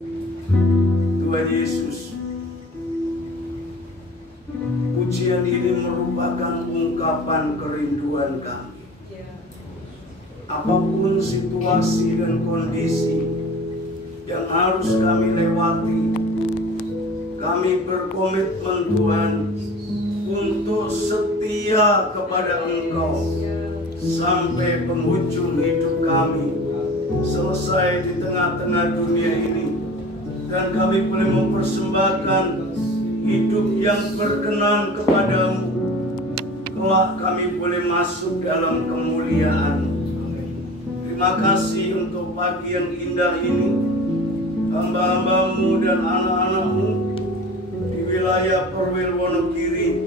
Tuhan Yesus, pujian ini merupakan ungkapan kerinduan kami. Apapun situasi dan kondisi yang harus kami lewati, kami berkomitmen Tuhan untuk setia kepada Engkau sampai penghujung hidup kami, selesai di tengah-tengah dunia ini. Dan kami boleh mempersembahkan hidup yang berkenan kepadamu. Kelak kami boleh masuk dalam kemuliaan. Terima kasih untuk pagi yang indah ini. Hamba-hambamu dan anak-anakmu di wilayah Perwil Wonogiri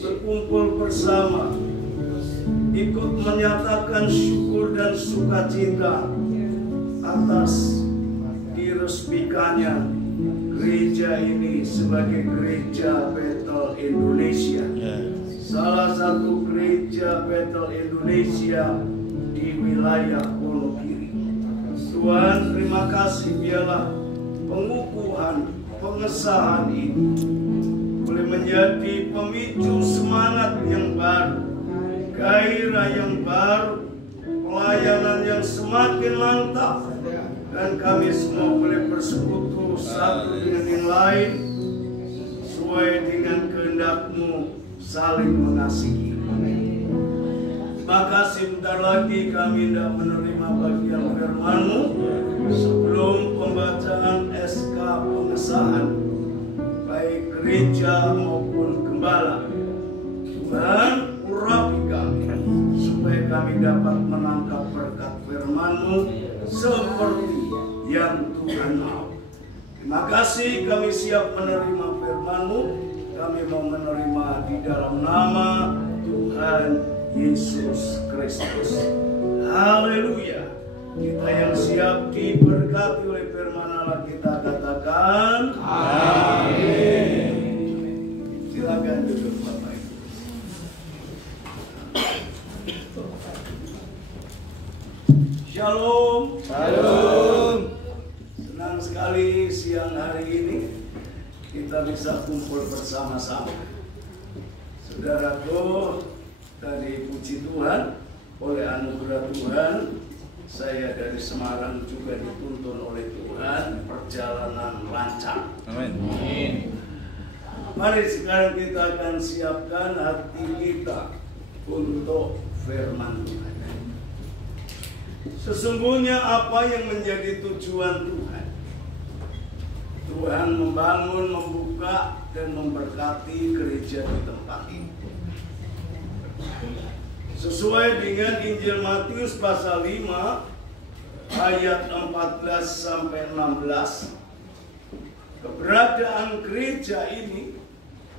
berkumpul bersama, ikut menyatakan syukur dan sukacita atas diresmikannya gereja ini sebagai gereja Bethel Indonesia, salah satu gereja Bethel Indonesia di wilayah Wonogiri. Tuhan, terima kasih, biarlah pengukuhan pengesahan ini boleh menjadi pemicu semangat yang baru, gairah yang baru, pelayanan yang semakin mantap, dan kami semua boleh bersekutu satu dengan yang lain sesuai dengan kehendak-Mu, saling mengasihi. Terima kasih, bentar lagi kami hendak menerima bagian firman-Mu sebelum pembacaan SK pengesahan baik gereja maupun gembala. Tuhan, urapi kami supaya kami dapat menangkap berkat firman-Mu seperti yang Tuhan mau. Terima kasih, kami siap menerima firman-Mu. Kami mau menerima di dalam nama Tuhan Yesus Kristus. Haleluya. Kita yang siap diberkati oleh firman Allah, kita katakan amin. Silakan duduk Bapak Ibu. Shalom. Shalom. Senang sekali siang hari ini kita bisa kumpul bersama-sama. Saudaraku, tadi puji Tuhan, oleh anugerah Tuhan, saya dari Semarang juga dituntun oleh Tuhan, perjalanan lancar. Amin. Mari sekarang kita akan siapkan hati kita untuk firman Tuhan. Sesungguhnya apa yang menjadi tujuan Tuhan? Tuhan membangun, membuka, dan memberkati gereja di tempat ini. Sesuai dengan Injil Matius pasal 5 ayat 14 sampai 16, keberadaan gereja ini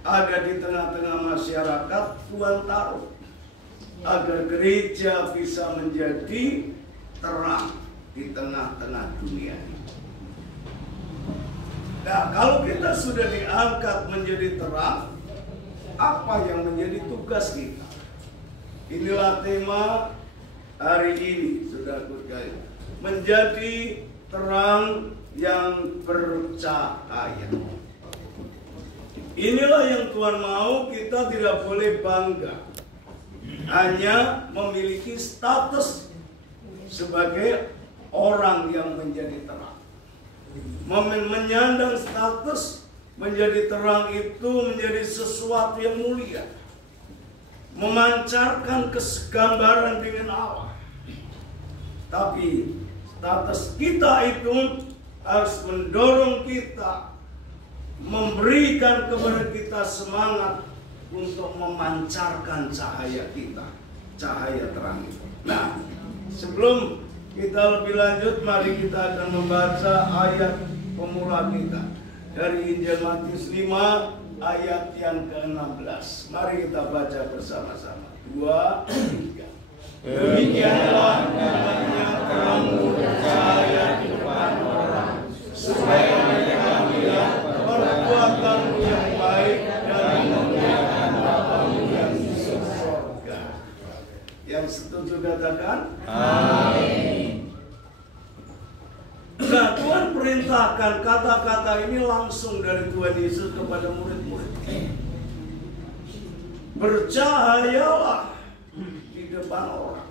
ada di tengah-tengah masyarakat. Tuhan taruh agar gereja bisa menjadi terang di tengah-tengah dunia ini. Nah, kalau kita sudah diangkat menjadi terang, apa yang menjadi tugas kita? Inilah tema hari ini, saudaraku sekalian. Menjadi terang yang bercahaya. Inilah yang Tuhan mau. Kita tidak boleh bangga hanya memiliki status sebagai orang yang menjadi terang. Menyandang status menjadi terang itu menjadi sesuatu yang mulia, memancarkan kesegambaran dengan Allah. Tapi status kita itu harus mendorong kita, memberikan kepada kita semangat untuk memancarkan cahaya kita, cahaya terang itu. Nah, sebelum kita lebih lanjut, mari kita akan membaca ayat pemula kita dari Injil Matius 5 ayat yang ke-16. Mari kita baca bersama-sama. 2, 3. Demikianlah namanya terangmu bercahaya di depan orang, supaya mereka melihat perbuatanmu yang baik dan memuliakan Bapamu yang di surga. Yang setuju katakan amin. Nah, Tuhan perintah memerintahkan kata-kata ini langsung dari Tuhan Yesus kepada murid-murid. Bercahayalah di depan orang.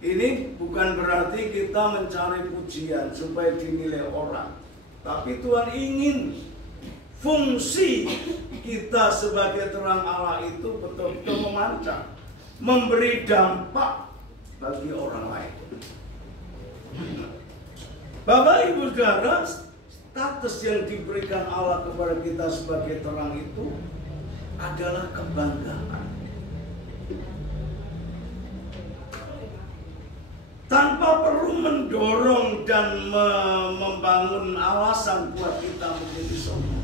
Ini bukan berarti kita mencari pujian supaya dinilai orang. Tapi Tuhan ingin fungsi kita sebagai terang Allah itu betul-betul memancar, memberi dampak bagi orang lain. Bapak Ibu Saudara, status yang diberikan Allah kepada kita sebagai terang itu adalah kebanggaan. Tanpa perlu mendorong dan membangun alasan buat kita menjadi sombong,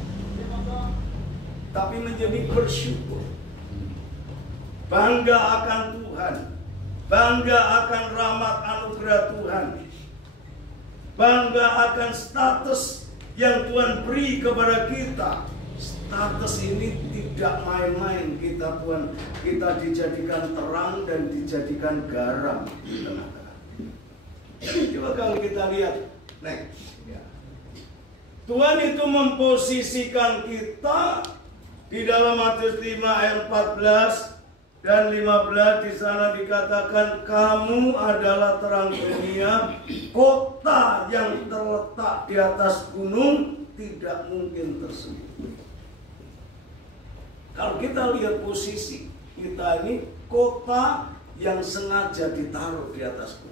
tapi menjadi bersyukur, bangga akan Tuhan, bangga akan rahmat anugerah Tuhan, bangga akan status yang Tuhan beri kepada kita. Status ini tidak main-main. Kita dijadikan terang dan dijadikan garam di tengah-tengah. Coba kalau kita lihat next. Tuhan itu memposisikan kita di dalam Matius 5 ayat 14 dan 15. Di sana dikatakan, kamu adalah terang dunia. Kota yang terletak di atas gunung tidak mungkin tersembunyi. Kalau kita lihat posisi kita ini, kota yang sengaja ditaruh di atas gunung.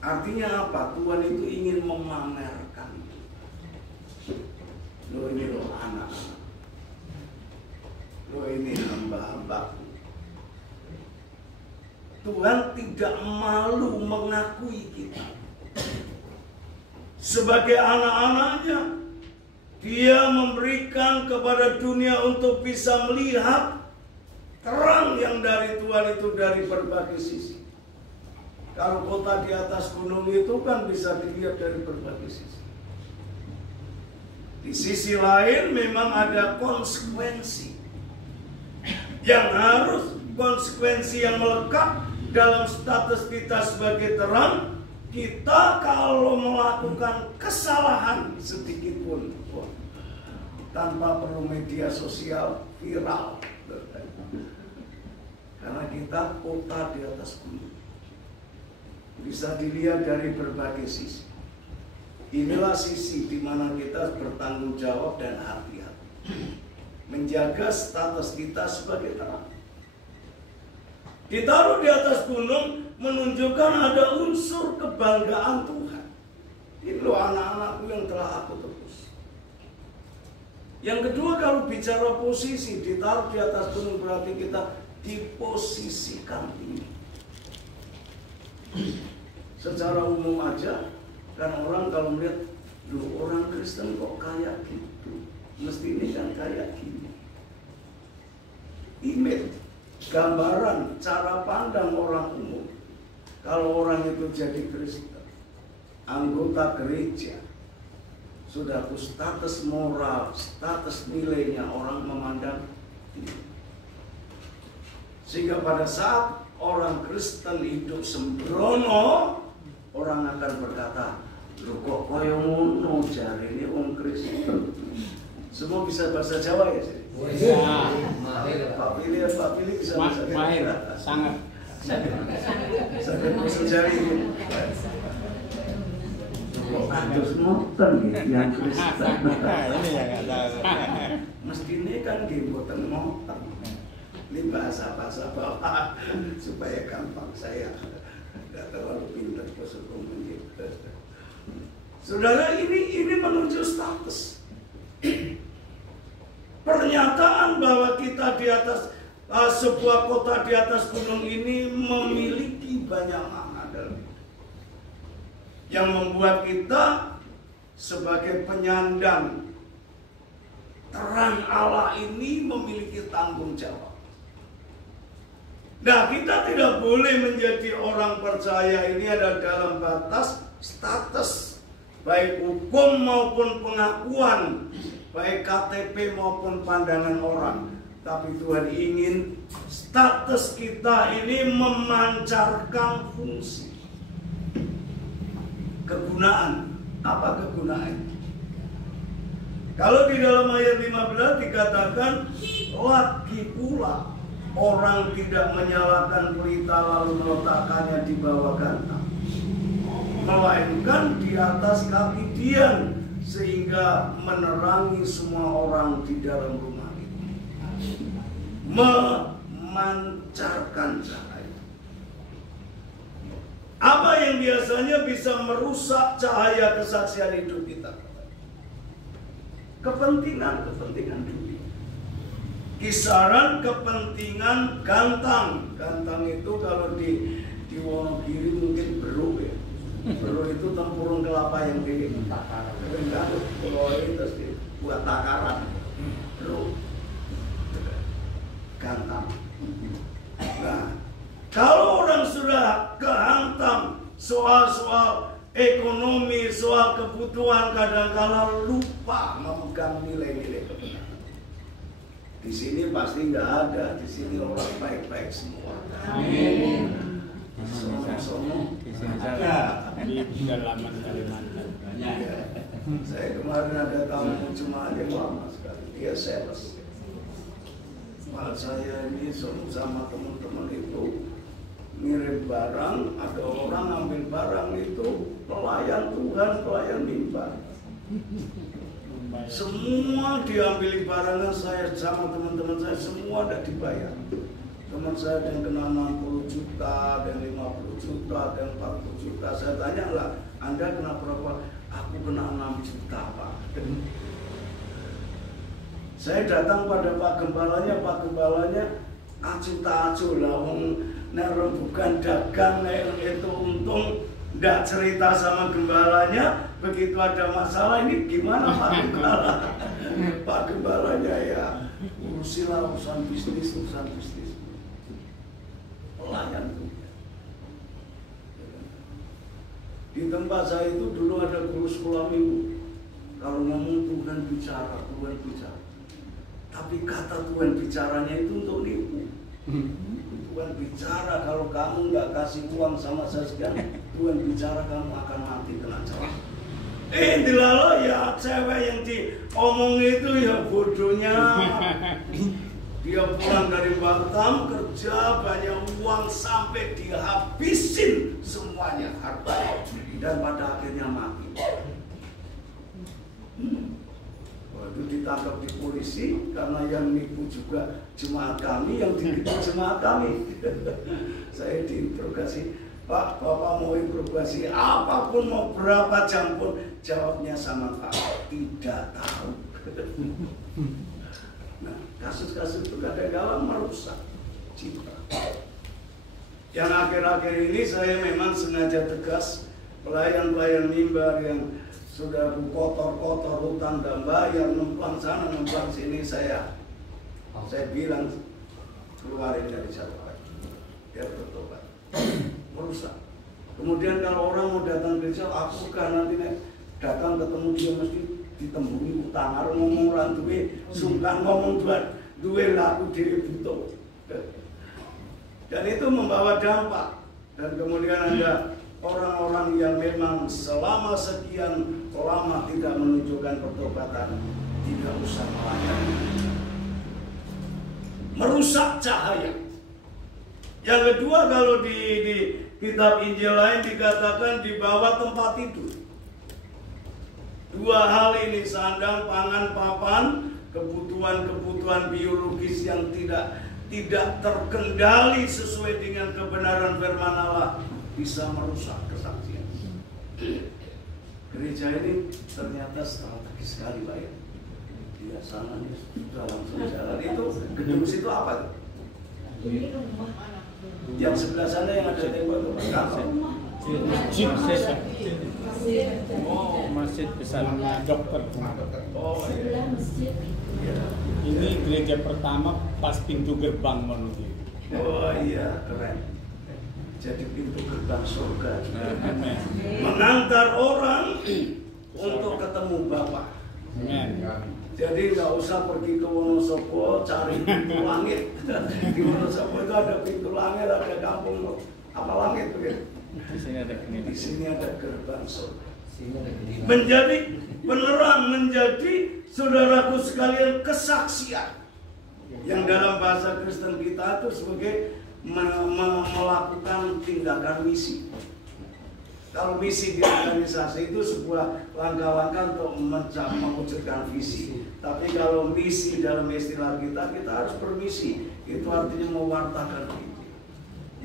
Artinya apa? Tuhan itu ingin memamerkan. Loh ini loh anak-anak. Loh ini hamba-hambaku. Tuhan tidak malu mengakui kita sebagai anak-anaknya. Dia memberikan kepada dunia untuk bisa melihat terang yang dari Tuhan itu dari berbagai sisi. Kalau kota di atas gunung itu kan bisa dilihat dari berbagai sisi. Di sisi lain memang ada konsekuensi yang melekat dalam status kita sebagai terang. Kita kalau melakukan kesalahan sedikit pun tanpa perlu media sosial viral, karena kita kota di atas gunung. Bisa dilihat dari berbagai sisi. Inilah sisi di mana kita bertanggung jawab dan hati-hati menjaga status kita sebagai terang. Ditaruh di atas gunung menunjukkan ada unsur kebanggaan Tuhan. Ini loh anak-anakku yang telah aku tebus. Yang kedua, kalau bicara posisi, ditaruh di atas gunung berarti kita diposisikan tinggi. Secara umum aja, kan orang kalau melihat, loh orang Kristen kok kayak gitu, mesti ini kan kayak gini. Image, gambaran, cara pandang orang umum. Kalau orang itu jadi Kristen, anggota gereja, sudah status moral, status nilainya orang memandang tinggi. Sehingga pada saat orang Kristen hidup sembrono, orang akan berkata, "Lho kok koyo ngono jare ini wong Kristen." Semua bisa bahasa Jawa ya sih? Bisa. Pak Pilih bisa bahasa Jawa. Mahir, sangat. Sangat bisa jari. Terus nonton yang Kristen. Ini yang nggak tahu. Mestinya kan dibuatan nonton. Ini bahasa-bahasa Bapak supaya gampang, saya tidak terlalu pintar bahasa umum. Saudara, ini menunjuk status. Pernyataan bahwa kita di atas sebuah kota di atas gunung ini memiliki banyak makna dalam hidup, yang membuat kita sebagai penyandang terang Allah ini memiliki tanggung jawab. Nah, kita tidak boleh menjadi orang percaya ini ada dalam batas status, baik hukum maupun pengakuan, baik KTP maupun pandangan orang. Tapi Tuhan ingin status kita ini memancarkan fungsi. kegunaan. Apa kegunaan? Kalau di dalam ayat 15 dikatakan, lagi pula orang tidak menyalakan pelita lalu meletakkannya di bawah gantang, melainkan di atas kaki tiang, sehingga menerangi semua orang di dalam rumah itu, memancarkan cahaya. Apa yang biasanya bisa merusak cahaya kesaksian hidup kita? Kepentingan dunia, kisaran kepentingan gantang. Gantang itu kalau di Wonogiri mungkin beruk ya. Beruk itu tempurung kelapa yang di kalau terus dibuat takaran. Beruk, gantang. Nah, kalau orang sudah kehantam soal-soal ekonomi, soal kebutuhan, kadang-kala lupa memegang nilai-nilai kebenaran. Di sini pasti nggak ada. Di sini orang baik-baik semua. Amin. Sono-sono ada di pedalaman Kalimantan. Ya. Saya kemarin ada tamu jemaat yang lama sekali. Dia sales. Pak saya ini sama teman-teman itu ngirim barang, ada orang ambil barang itu, pelayan Tuhan, pelayan mimbar. Semua diambil barangnya, saya sama teman-teman saya semua tidak dibayar. Teman saya ada yang kena 60 juta, dan 50 juta, dan 40 juta. Saya tanya lah, Anda kena berapa? Aku kena 6 juta Pak. Saya datang pada Pak Gembalanya acuh tak acuh lah, bukan dagang itu untung, tidak cerita sama gembalanya. Begitu ada masalah ini gimana Pak Gembala? Pak Gembalanya ya urusilah urusan bisnis. Pelayan tuh. Di tempat saya itu dulu ada guru sekolah minggu. Kalau ngomong Tuhan bicara. Tapi kata Tuhan bicaranya itu untuk nipu. Tuhan bicara kalau kamu nggak kasih uang sama saya sekian, Tuhan bicara kamu akan mati kena celak. Dilala ya cewek yang diomong itu ya bodohnya. Dia pulang dari Batam kerja banyak uang sampai dihabisin semuanya hartanya dan pada akhirnya mati. Itu ditangkap di polisi karena yang nipu juga jemaat kami, yang ditipu jemaat kami. Saya diinterogasi, Pak, Bapak mau interogasi apapun, mau berapa jam pun, jawabnya sama Pak, tidak tahu. Nah, kasus-kasus itu kadang-kadang merusak citra. Yang akhir-akhir ini saya memang sengaja tegas, pelayan-pelayan mimbar yang sudah kotor-kotor hutang dan bayar, nemplang sana nemplang sini, saya bilang keluarin dari syariat, biar bertobat. Merusak. Kemudian kalau orang mau datang ke gereja, aku kan nanti datang ketemu dia mesti ditembungi utang, harus ngomong orang duwe, sungkan ngomong duwe laku diri butuh. Dan itu membawa dampak. Dan kemudian ada orang-orang yang memang selama sekian lama tidak menunjukkan pertobatan, tidak usah melayani. Merusak cahaya. Yang kedua, kalau di kitab Injil lain dikatakan di bawah tempat tidur. Dua hal ini, sandang, pangan, papan, kebutuhan-kebutuhan biologis yang tidak terkendali sesuai dengan kebenaran firman Allah, bisa merusak kesaksian. Gereja ini ternyata strategis sekali Pak ya. Dia sana sudah langsung jalan itu. Gedung situ apa tuh? Yang sebelah sana yang ada tembok itu masjid besar dokter. Oh iya. Ini gereja pertama pas pintu gerbang menuju. Oh iya, keren. Jadi pintu gerbang surga, mengantar orang untuk ketemu Bapa. Jadi nggak usah pergi ke Wonosobo cari pintu langit. Di Wonosobo itu ada pintu langit, ada kampung apa langit begitu. Di sini ada gerbang surga. Menjadi penerang, menjadi saudaraku sekalian kesaksian. Yang dalam bahasa Kristen kita itu sebagai melakukan tindakan misi. Kalau misi di organisasi itu sebuah langkah-langkah untuk mewujudkan visi. Tapi kalau misi dalam istilah kita harus bermisi. Itu artinya mewartakan Injil,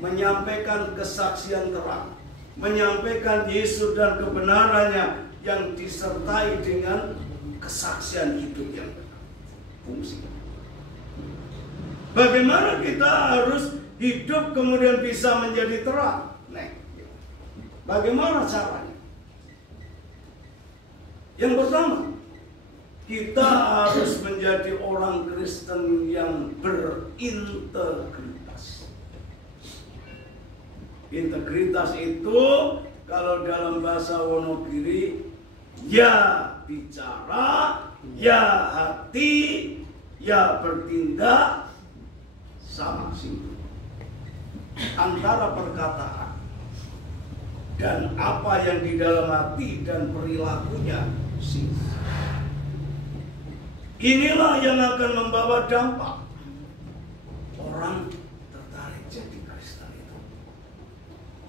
menyampaikan kesaksian terang, menyampaikan Yesus dan kebenarannya yang disertai dengan kesaksian hidup yang benar. Fungsi. Bagaimana kita harus hidup kemudian bisa menjadi terang? Bagaimana caranya? Yang pertama, kita harus menjadi orang Kristen yang berintegritas. Integritas itu kalau dalam bahasa Wonogiri, ya bicara, ya hati, ya bertindak, sama simbol. Antara perkataan dan apa yang di dalam hati dan perilakunya sih. Inilah yang akan membawa dampak. Orang tertarik jadi Kristen itu.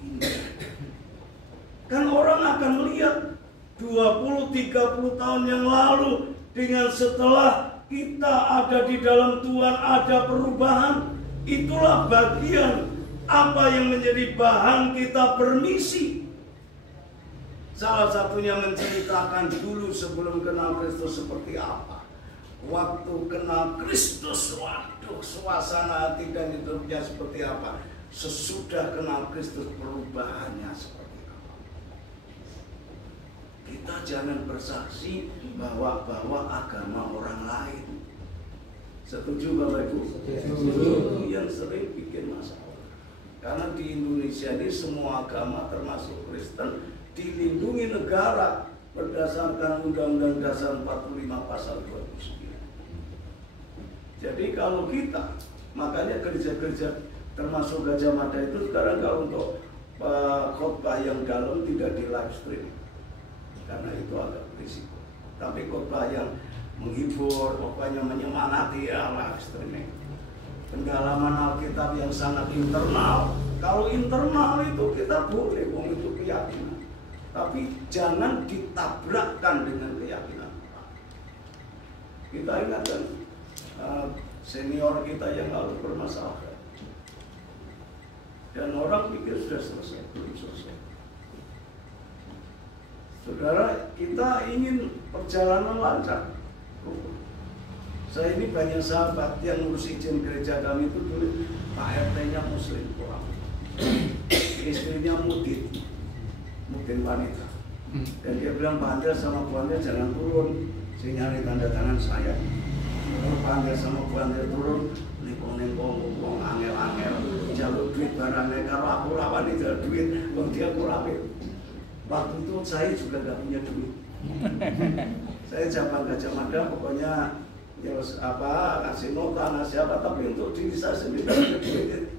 Ini. Kan orang akan melihat 20-30 tahun yang lalu dengan setelah kita ada di dalam Tuhan ada perubahan. Itulah bagian apa yang menjadi bahan kita bermisi. Salah satunya menceritakan dulu sebelum kenal Kristus seperti apa. Waktu kenal Kristus, waduh, suasana hati dan hidupnya seperti apa. Sesudah kenal Kristus perubahannya seperti apa. Kita jangan bersaksi bahwa agama orang lain. Setuju Bapak Ibu? Setuju. Yang sering bikin masalah. Karena di Indonesia ini semua agama termasuk Kristen dilindungi negara berdasarkan Undang-Undang Dasar 45 Pasal 29. Jadi kalau kita, makanya gereja-gereja termasuk Gajah Mada itu sekarang kalau untuk khotbah yang dalam tidak di live stream, karena itu agak berisiko. Tapi khotbah yang menghibur, pokoknya menyemangati ya live streaming. Pendalaman Alkitab yang sangat internal. Kalau internal itu kita boleh, itu keyakinan. Tapi jangan ditabrakkan dengan keyakinan. Kita ingatkan senior kita yang lalu bermasalah. Dan orang pikir sudah selesai, belum selesai. Saudara, kita ingin perjalanan lancar. Saya ini banyak sahabat yang ngurus izin gereja kami itu dulu Pak RT-nya Muslim kurang, istrinya mudin wanita, dan dia bilang Pak Andres sama Bu Andres jangan turun, saya nyari tanda tangan saya. Kalau Pak Andres sama Bu Andres turun, nengkong angel-angel, jalur duit barangnya, kalau aku lawan itu duit, kalau dia kurangin. Waktu itu saya juga gak punya duit. Saya cabang Gajah Mada, pokoknya terus kasih nota, ngasih apa, tapi untuk diri saya sendiri tidak ada duit.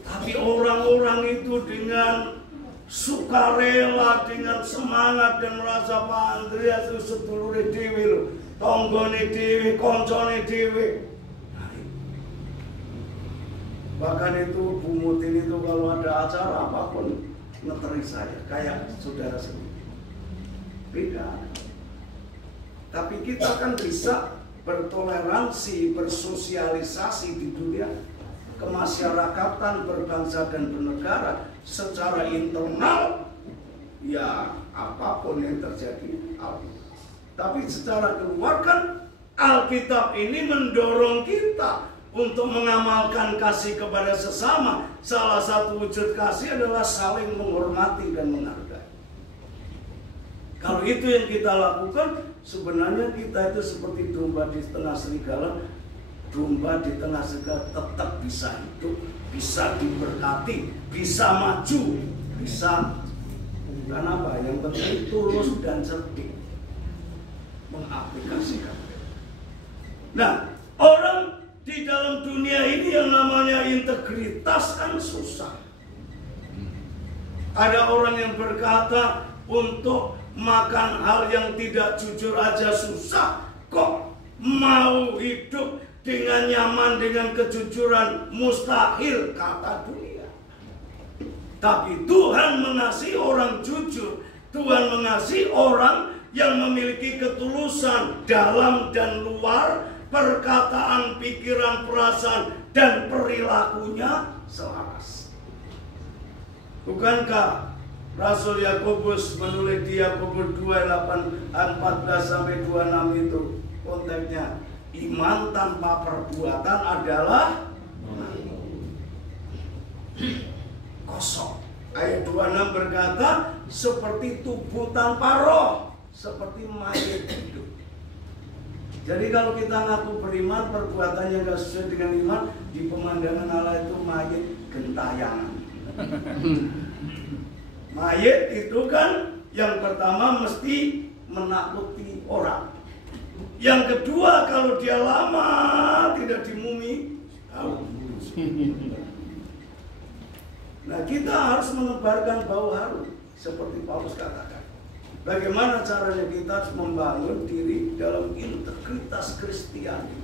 Tapi orang-orang itu dengan sukarela, dengan semangat dan merasa Pak Andreas itu sedulure dhewe lho, tanggane dhewe, koncone dhewe. Bahkan itu Bu Mutin itu kalau ada acara apapun ngeteri saya kayak saudara sendiri. Beda. Tapi kita kan bisa bertoleransi, bersosialisasi di dunia kemasyarakatan, berbangsa dan bernegara secara internal, ya apapun yang terjadi Alkitab. Tapi secara keluar kan Alkitab ini mendorong kita untuk mengamalkan kasih kepada sesama. Salah satu wujud kasih adalah saling menghormati dan menghargai. Kalau itu yang kita lakukan, sebenarnya kita itu seperti domba di tengah serigala. Domba di tengah serigala tetap bisa hidup, bisa diberkati, bisa maju, bisa. Karena apa? Yang penting tulus dan cerdik mengaplikasikan. Nah, orang di dalam dunia ini yang namanya integritas kan susah. Ada orang yang berkata untuk makan hal yang tidak jujur aja susah, kok mau hidup dengan nyaman dengan kejujuran mustahil, kata dunia. Tapi Tuhan mengasihi orang jujur. Tuhan mengasihi orang yang memiliki ketulusan dalam dan luar, perkataan, pikiran, perasaan, dan perilakunya selaras. Bukankah Rasul Yakobus menulis di Yakobus 2:14-26 itu konteksnya iman tanpa perbuatan adalah kosong. Ayat 26 berkata seperti tubuh tanpa roh, seperti mayat hidup. Jadi kalau kita ngaku beriman, perbuatannya nggak sesuai dengan iman, di pemandangan Allah itu mayat gentayangan. Mayat itu kan yang pertama mesti menakuti orang. Yang kedua kalau dia lama tidak dimumi, nah kita harus menebarkan bau harum seperti Paulus katakan. Bagaimana caranya kita harus membangun diri dalam integritas Kristiani,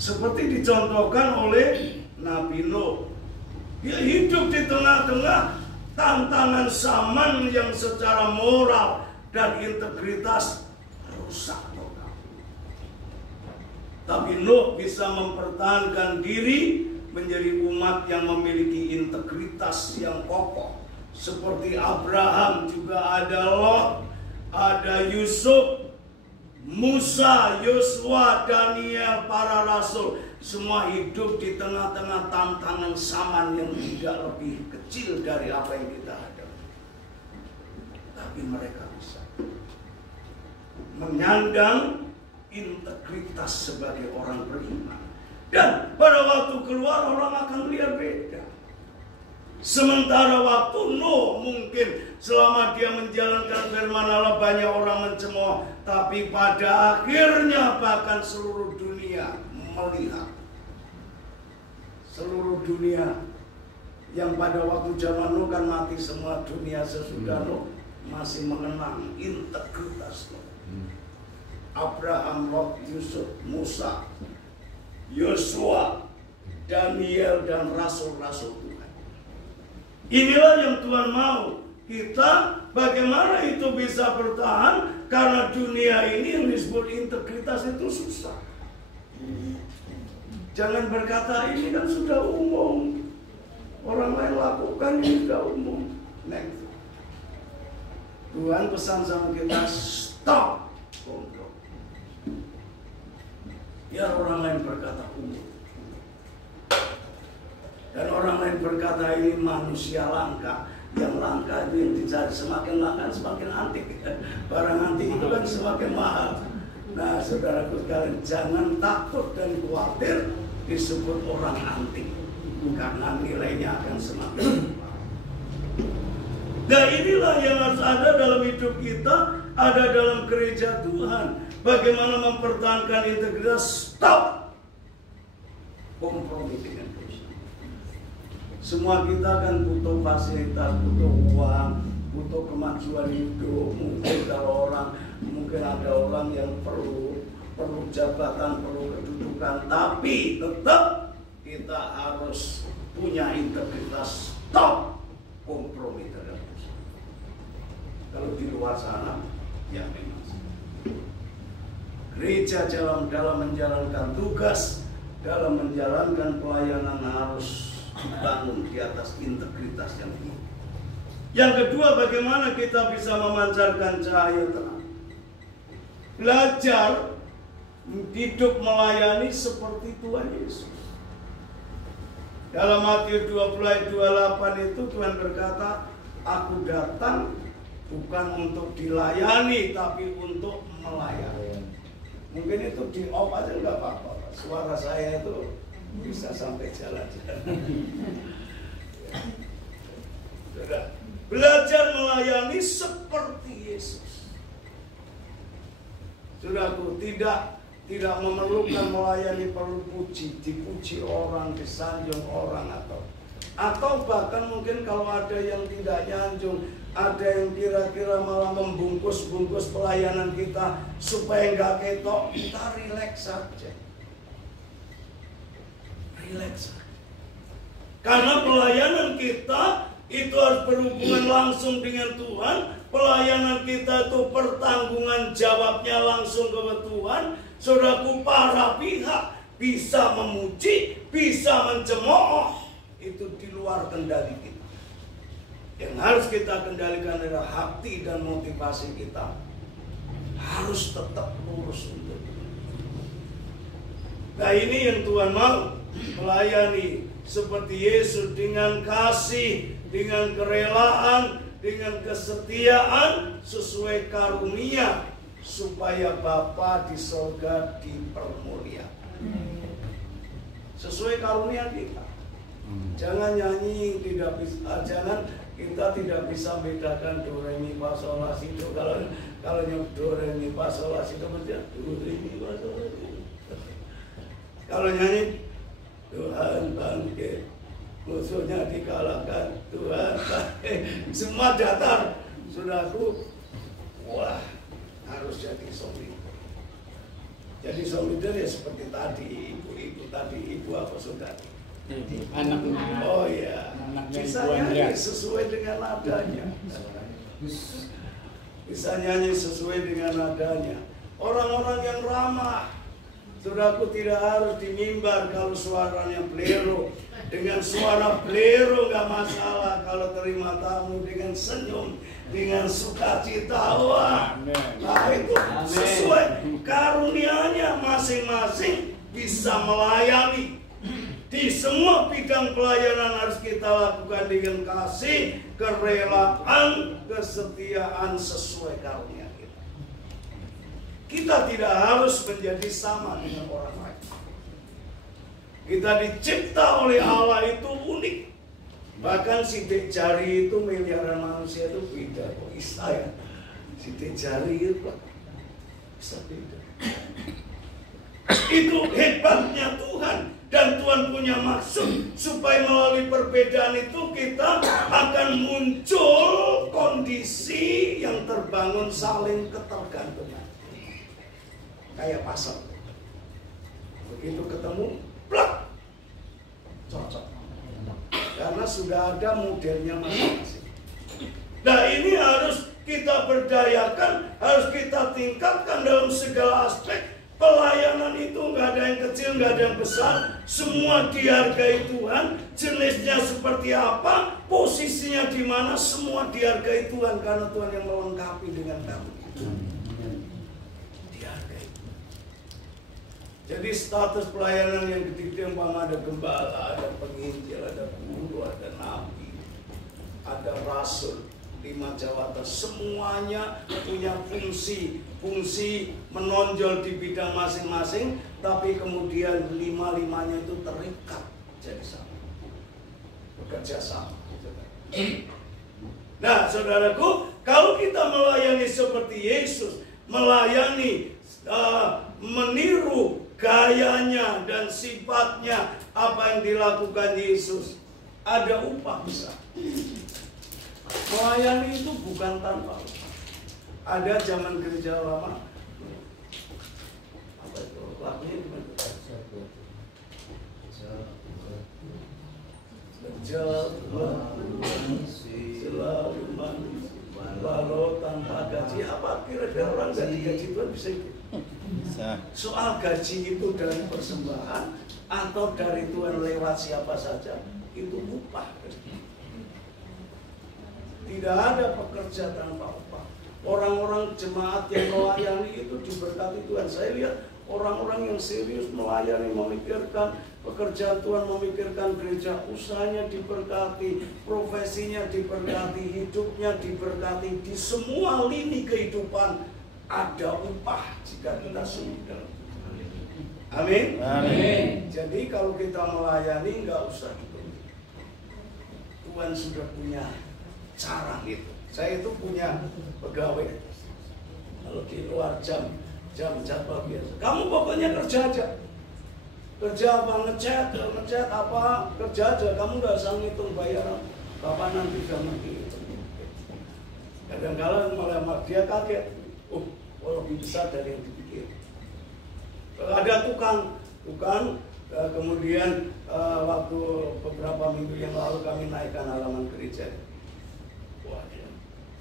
seperti dicontohkan oleh Nabi Nuh. Dia hidup di tengah-tengah tantangan zaman yang secara moral dan integritas rusak total. Tapi Nuh bisa mempertahankan diri menjadi umat yang memiliki integritas yang kokoh. Seperti Abraham juga ada Lot, ada Yusuf, Musa, Yosua, Daniel, para rasul. Semua hidup di tengah-tengah tantangan zaman yang tidak lebih kecil dari apa yang kita hadapi. Tapi mereka bisa menyandang integritas sebagai orang beriman. Dan pada waktu keluar orang akan lihat beda. Sementara waktu Nuh mungkin selama dia menjalankan firman Allah banyak orang mencemooh, tapi pada akhirnya bahkan seluruh dunia melihat. Seluruh dunia yang pada waktu zaman Nuh kan mati semua, dunia sesudah Nuh masih mengenang integritas Nuh. Abraham, Lot, Yusuf, Musa, Yosua, Daniel, dan rasul-rasul Tuhan. Inilah yang Tuhan mau. Kita bagaimana itu bisa bertahan, karena dunia ini yang disebut integritas itu susah. Jangan berkata ini kan sudah umum, orang lain lakukan ini sudah umum. Next. Tuhan pesan sama kita, stop kontrol. Biar orang lain berkata umum. Dan orang lain berkata ini manusia langka. Yang langka itu yang dicari, semakin langka semakin antik. Barang antik itu kan semakin mahal. Nah, saudaraku sekalian, jangan takut dan khawatir disebut orang antik, karena nilainya akan semakin mahal. Dan inilah yang harus ada dalam hidup kita, ada dalam gereja Tuhan. Bagaimana mempertahankan integritas, stop kompromi dengan dosa. Semua kita kan butuh fasilitas, butuh uang, butuh kemajuan hidup. Mungkin kalau mungkin ada orang yang perlu jabatan, perlu kedudukan, tapi tetap kita harus punya integritas, stop kompromi terhadap dosa. Kalau di luar sana, ya memang gereja dalam menjalankan tugas, dalam menjalankan pelayanan harus dibangun di atas integritas yang tinggi. Yang kedua, bagaimana kita bisa memancarkan cahaya terang. Belajar hidup melayani seperti Tuhan Yesus. Dalam Matius 20:28 itu Tuhan berkata, aku datang bukan untuk dilayani, tapi untuk melayani. Mungkin itu di off aja nggak apa-apa. Suara saya itu bisa sampai jalan-jalan. Belajar melayani seperti Yesus. Saudaraku, tidak memerlukan melayani perlu puji, dipuji orang, disanjung orang, atau Atau bahkan mungkin kalau ada yang tidak nyanjung, ada yang kira-kira malah membungkus-bungkus pelayanan kita supaya nggak ketok, kita relax saja. Relax. Karena pelayanan kita itu harus berhubungan langsung dengan Tuhan. Pelayanan kita itu pertanggungan jawabnya langsung ke Tuhan. Saudaraku, para pihak bisa memuji, bisa mencemooh, itu di luar kendali kita. Yang harus kita kendalikan adalah hati dan motivasi kita. Harus tetap lurus untuk itu. Nah, ini yang Tuhan mau, melayani seperti Yesus dengan kasih, dengan kerelaan, dengan kesetiaan sesuai karunia, supaya Bapa di sorga dipermuliakan. Sesuai karunia kita. Jangan nyanyi tidak bisa, jangan kita tidak bisa bedakan do re mi fa sol la si do. Kalau yang do re mi fa sol la si do mesti do re mi fa sol la si do. Kalau nyanyi Tuhan bangkit, musuhnya dikalahkan, Tuhan bangkit, semua datar. Saudaraku, wah, harus jadi solid. Jadi solid ya seperti tadi, ibu tadi, ibu apa saudari? Anaknya. Oh ya, bisa nyanyi sesuai dengan nadanya. Bisa nyanyi sesuai dengan nadanya. Orang-orang yang ramah, saudaraku, tidak harus di mimbar kalau suaranya bolero. Dengan suara bolero nggak masalah kalau terima tamu dengan senyum, dengan sukacita. Wah, nah itu sesuai karunianya masing-masing bisa melayani. Di semua bidang pelayanan harus kita lakukan dengan kasih, kerelaan, kesetiaan sesuai karunia kita. Kita tidak harus menjadi sama dengan orang lain. Kita dicipta oleh Allah itu unik. Bahkan sidik jari itu miliaran manusia itu beda. Kok bisa ya? Sidik jari itu bisa beda. Itu hebatnya Tuhan. Dan Tuhan punya maksud supaya melalui perbedaan itu kita akan muncul kondisi yang terbangun saling ketergantungan. Kayak pasar. Begitu ketemu, plak, cocok. Karena sudah ada modelnya masing-masing. Nah, ini harus kita berdayakan, harus kita tingkatkan dalam segala aspek. Pelayanan itu nggak ada yang kecil, nggak ada yang besar, semua dihargai Tuhan. Jenisnya seperti apa, posisinya di mana, semua dihargai Tuhan karena Tuhan yang melengkapi dengan kamu. Dihargai. Jadi status pelayanan yang ketiga, umpama ada gembala, ada penginjil, ada guru, ada nabi, ada rasul, 5 jawatan, semuanya punya fungsi menonjol di bidang masing-masing, tapi kemudian 5-5-nya itu terikat jadi sama, bekerja sama. Nah, saudaraku, kalau kita melayani seperti Yesus, melayani, meniru gayanya dan sifatnya apa yang dilakukan Yesus, ada upah besar. Melayani itu bukan tanpa upah. Ada zaman gereja lama, apa itu lagunya gimana? Selalu manis, walau tanpa gaji. Apa kira-kira orang gaji itu bisa itu? Soal gaji itu dari persembahan atau dari Tuhan lewat siapa saja, itu upah. Tidak ada pekerja tanpa upah. Orang-orang jemaat yang melayani itu diberkati Tuhan. Saya lihat orang-orang yang serius melayani, memikirkan pekerjaan Tuhan, memikirkan gereja, usahanya diberkati, profesinya diberkati, hidupnya diberkati. Di semua lini kehidupan ada upah jika kita sungguh dalam. Amin. Amin. Jadi kalau kita melayani nggak usah itu. Tuhan sudah punya cara itu. Saya itu punya pegawai. Kalau di luar jam jadwal biasa, kamu pokoknya kerja aja. Kerja apa? Ngecat apa? Kerja aja, kamu nggak usah ngitung bayaran. Kapan nanti kamu gitu. Kadang-kadang malah dia kaget. Oh, lebih besar dari yang dipikir. Ada tukang, kemudian waktu beberapa minggu yang lalu kami naikkan halaman gereja. Wah,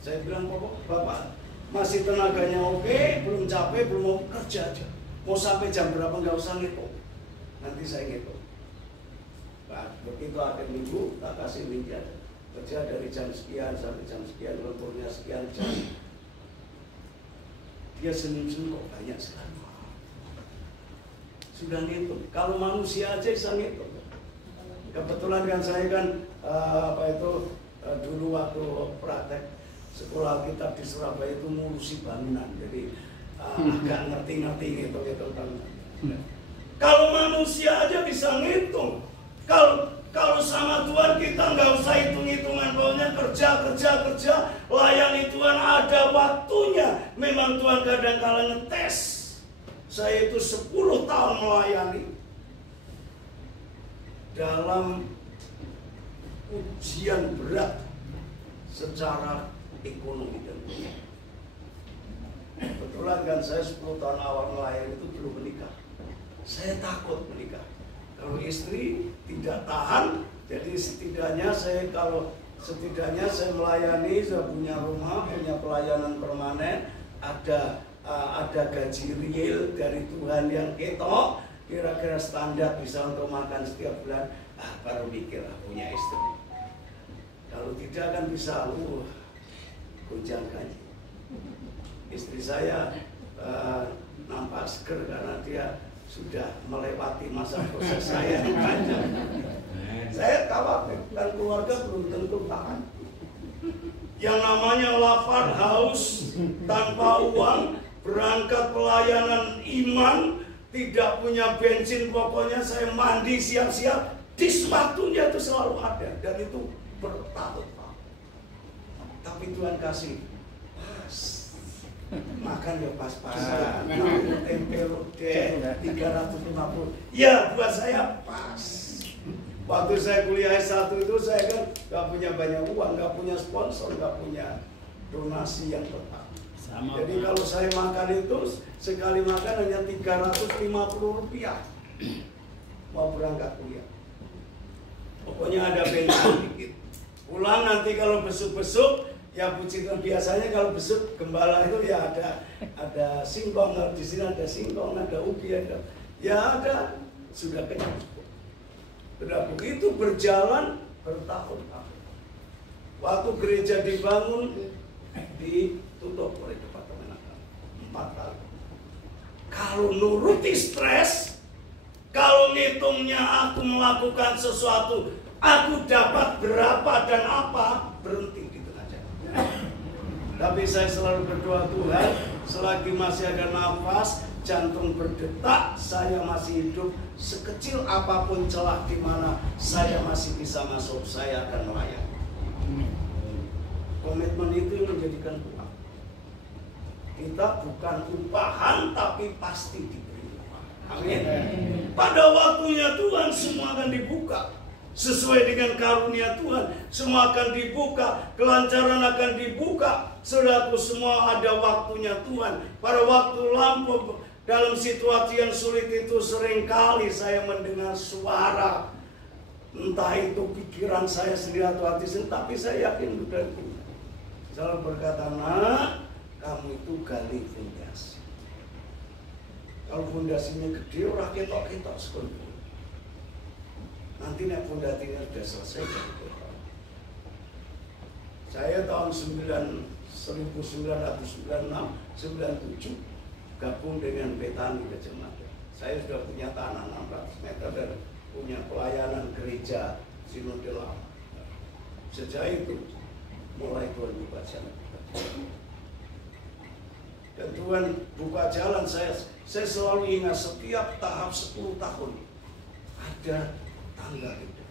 saya bilang, Bapak masih tenaganya oke, belum capek, belum mau kerja aja. Mau sampai jam berapa nggak usah ngitung. Nanti saya ngitung. Nah, begitu akhir minggu, tak kasih rincian. Kerja dari jam sekian sampai jam sekian, lemburnya sekian jam. Dia senyum-senyum, kok banyak sekali. Sudah ngitung. Kalau manusia aja bisa ngitung. Kebetulan kan saya kan dulu waktu praktek sekolah kita di Surabaya itu ngurusi bangunan, jadi agak ngerti-ngerti ngitung bangunan. Kalau manusia aja bisa ngitung. Kalau sama Tuhan kita nggak usah hitung-hitungan, pokoknya kerja, layani Tuhan ada waktunya. Memang Tuhan kadang-kala ngetes. Saya itu 10 tahun melayani dalam ujian berat secara ekonomi dan dunia. Kebetulan kan saya 10 tahun awal melayani itu belum menikah. Saya takut menikah. Kalau istri tidak tahan, jadi setidaknya saya melayani, saya punya rumah, punya pelayanan permanen, ada gaji real dari Tuhan yang ketok, kira-kira standar bisa untuk makan setiap bulan, baru mikir punya istri. Kalau tidak kan bisa gonjang gaji. Istri saya nampak seger karena dia sudah melewati masa proses saya yang panjang. Saya khawatir dan keluarga belum tentu tahan. Yang namanya lapar, haus, tanpa uang, berangkat pelayanan iman, tidak punya bensin, pokoknya saya mandi siap-siap, di waktunya itu selalu ada, dan itu bertahun-tahun. Tapi Tuhan kasih pas, makan ya pas-pasan, tempe rode 350, ya buat saya pas. Waktu saya kuliah S1 itu saya kan gak punya banyak uang, gak punya sponsor, gak punya donasi yang tetap. Jadi kalau saya makan itu sekali makan hanya 350 rupiah. Mau berangkat kuliah, pokoknya ada bensin dikit. Pulang nanti kalau besuk-besuk, ya puji Tuhan, biasanya kalau besuk gembala itu ya ada singkong, di sini ada singkong, ada ubi, ada sudah kenyang. Sudah begitu berjalan bertahun-tahun. Waktu gereja dibangun, ditutup oleh Departemen Agama 4 tahun. Kalau nuruti stres, kalau ngitungnya aku melakukan sesuatu, aku dapat berapa dan apa, berhenti di tengah jalan. Tapi saya selalu berdoa, Tuhan, selagi masih ada nafas, jantung berdetak, saya masih hidup, sekecil apapun celah di mana saya masih bisa masuk, saya akan melayani. Komitmen itu yang menjadikan Tuhan. Kita bukan upahan, tapi pasti diberi upah. Amin. Pada waktunya Tuhan semua akan dibuka. Sesuai dengan karunia Tuhan, semua akan dibuka, kelancaran akan dibuka. Saudaraku, semua ada waktunya Tuhan. Pada waktu lampau, dalam situasi yang sulit itu seringkali saya mendengar suara, entah itu pikiran saya sendiri atau hati sendiri, tapi saya yakin bukan itu. Selalu berkata, nak, kamu itu gali fondasi. Kalau fondasinya gede, orang ketok-ketok sekali. Nanti nek fondasinya sudah selesai. Saya tahun 1996, 97 gabung dengan Petani Kecamatan. Saya sudah punya tanah 600 meter dan punya pelayanan gereja Sinode Lama. Sejak itu mulai Tuhan buka jalan. Dan Tuhan buka jalan, saya selalu ingat setiap tahap 10 tahun ada tangga beda.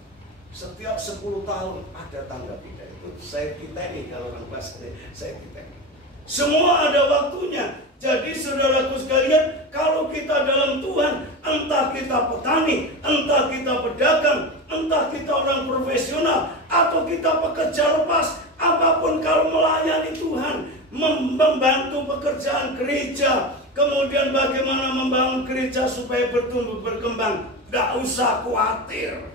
Setiap 10 tahun ada tangga beda. Itu saya kiteni, kalau orang bahasa saya kiteni. Semua ada waktunya. Jadi saudaraku sekalian, kalau kita dalam Tuhan, entah kita petani, entah kita pedagang, entah kita orang profesional, atau kita pekerja lepas, apapun kalau melayani Tuhan, membantu pekerjaan gereja, kemudian bagaimana membangun gereja supaya bertumbuh berkembang, gak usah khawatir.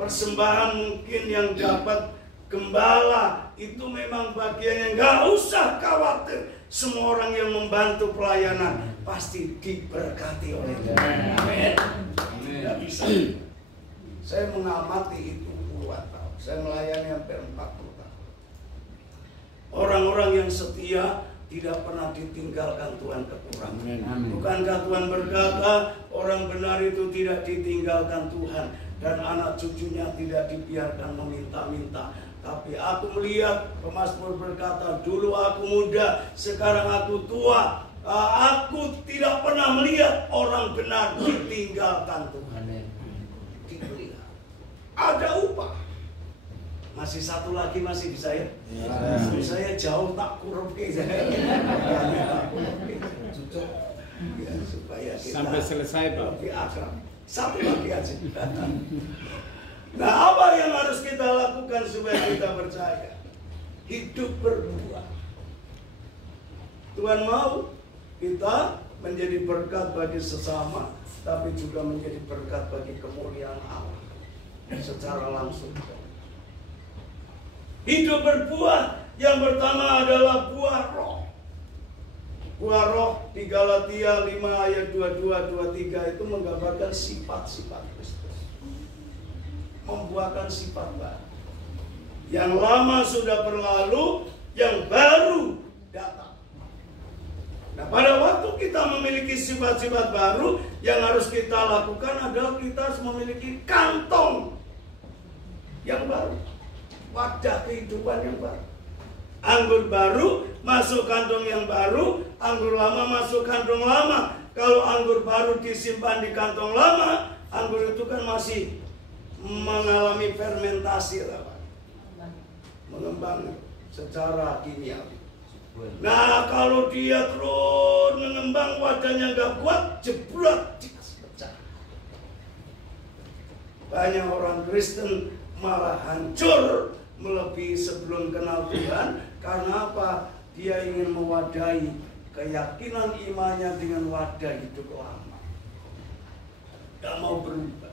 Persembahan mungkin yang dapat gembala itu memang bagian yang gak usah khawatir. Semua orang yang membantu pelayanan pasti diberkati oleh Tuhan. Amin. Tidak bisa. Saya mengamati itu puluhan tahun. Saya melayani hampir 40 tahun. Orang-orang yang setia tidak pernah ditinggalkan Tuhan kekurangan. Bukankah Tuhan berkata, orang benar itu tidak ditinggalkan Tuhan, dan anak cucunya tidak dibiarkan meminta-minta. Tapi aku melihat, pemazmur berkata, dulu aku muda, sekarang aku tua. Aku tidak pernah melihat orang benar ditinggalkan Tuhan. Diberikan. Ada upah. Masih satu lagi masih bisa ya? Saya jauh tak kurang ke saya. Ya, supaya kita sampai selesai Pak. lebih akrab. Satu lagi aja. Nah, apa yang harus kita lakukan supaya kita percaya? Hidup berbuah. Tuhan mau kita menjadi berkat bagi sesama, tapi juga menjadi berkat bagi kemuliaan Allah secara langsung. Hidup berbuah yang pertama adalah buah roh. Buah roh di Galatia 5 ayat 22-23 itu menggambarkan sifat-sifat Kristus. Membuahkan sifat baru. Yang lama sudah berlalu, yang baru datang. Nah, pada waktu kita memiliki sifat-sifat baru, yang harus kita lakukan adalah kita harus memiliki kantong yang baru, wadah kehidupan yang baru. Anggur baru masuk kantong yang baru, anggur lama masuk kantong lama. Kalau anggur baru disimpan di kantong lama, anggur itu kan masih mengalami fermentasi, mengembang secara kimiawi. Nah, kalau dia terus mengembang, wadahnya nggak kuat, jeblok, pecah. Banyak orang Kristen malah hancur melebihi sebelum kenal Tuhan. Karena apa? Dia ingin mewadahi keyakinan imannya dengan wadah hidup lama. Gak mau berubah,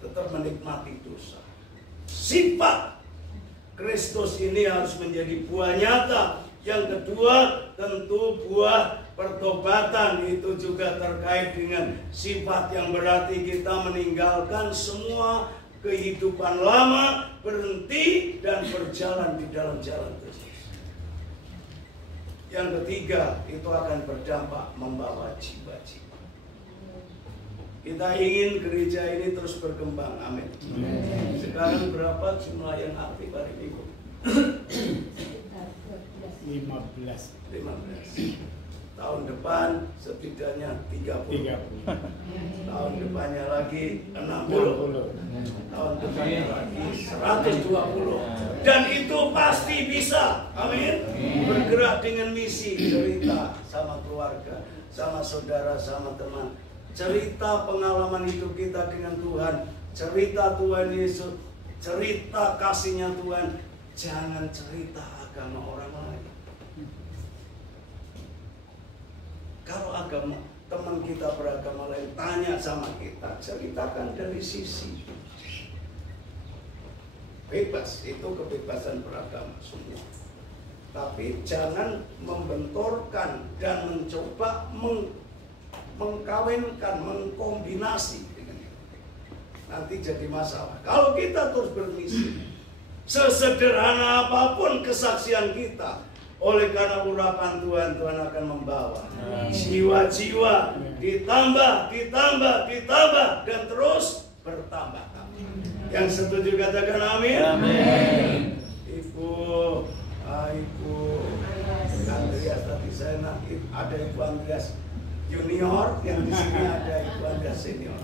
tetap menikmati dosa. Sifat Kristus ini harus menjadi buah nyata. Yang kedua, tentu buah pertobatan. Itu juga terkait dengan sifat yang berarti kita meninggalkan semua kehidupan lama, berhenti dan berjalan di dalam jalan Kristus. Yang ketiga, itu akan berdampak membawa jiwa-jiwa. Kita ingin gereja ini terus berkembang, amin. Sekarang berapa jumlah yang aktif hari Minggu? 15. Tahun depan setidaknya 30. Tahun depannya lagi 60. Tahun depannya lagi 120. Dan itu pasti bisa, amin. Bergerak dengan misi, cerita sama keluarga, sama saudara, sama teman. Cerita pengalaman hidup kita dengan Tuhan, cerita Tuhan Yesus, cerita kasihnya Tuhan. Jangan cerita agama orang lain. Kalau agama teman kita beragama lain tanya sama kita, ceritakan dari sisi bebas, itu kebebasan beragama semua. Tapi jangan membenturkan dan mencoba mengkawinkan, mengkombinasi dengan itu. Nanti jadi masalah. Kalau kita terus bermisi, sesederhana apapun kesaksian kita, oleh karena urapan Tuhan, Tuhan akan membawa jiwa-jiwa ditambah, dan terus bertambah. Yang setuju katakan amin. Amin. Ibu Andreas, tadi saya ada Ibu Andreas Junior, yang di sini ada Ibu Andreas Senior.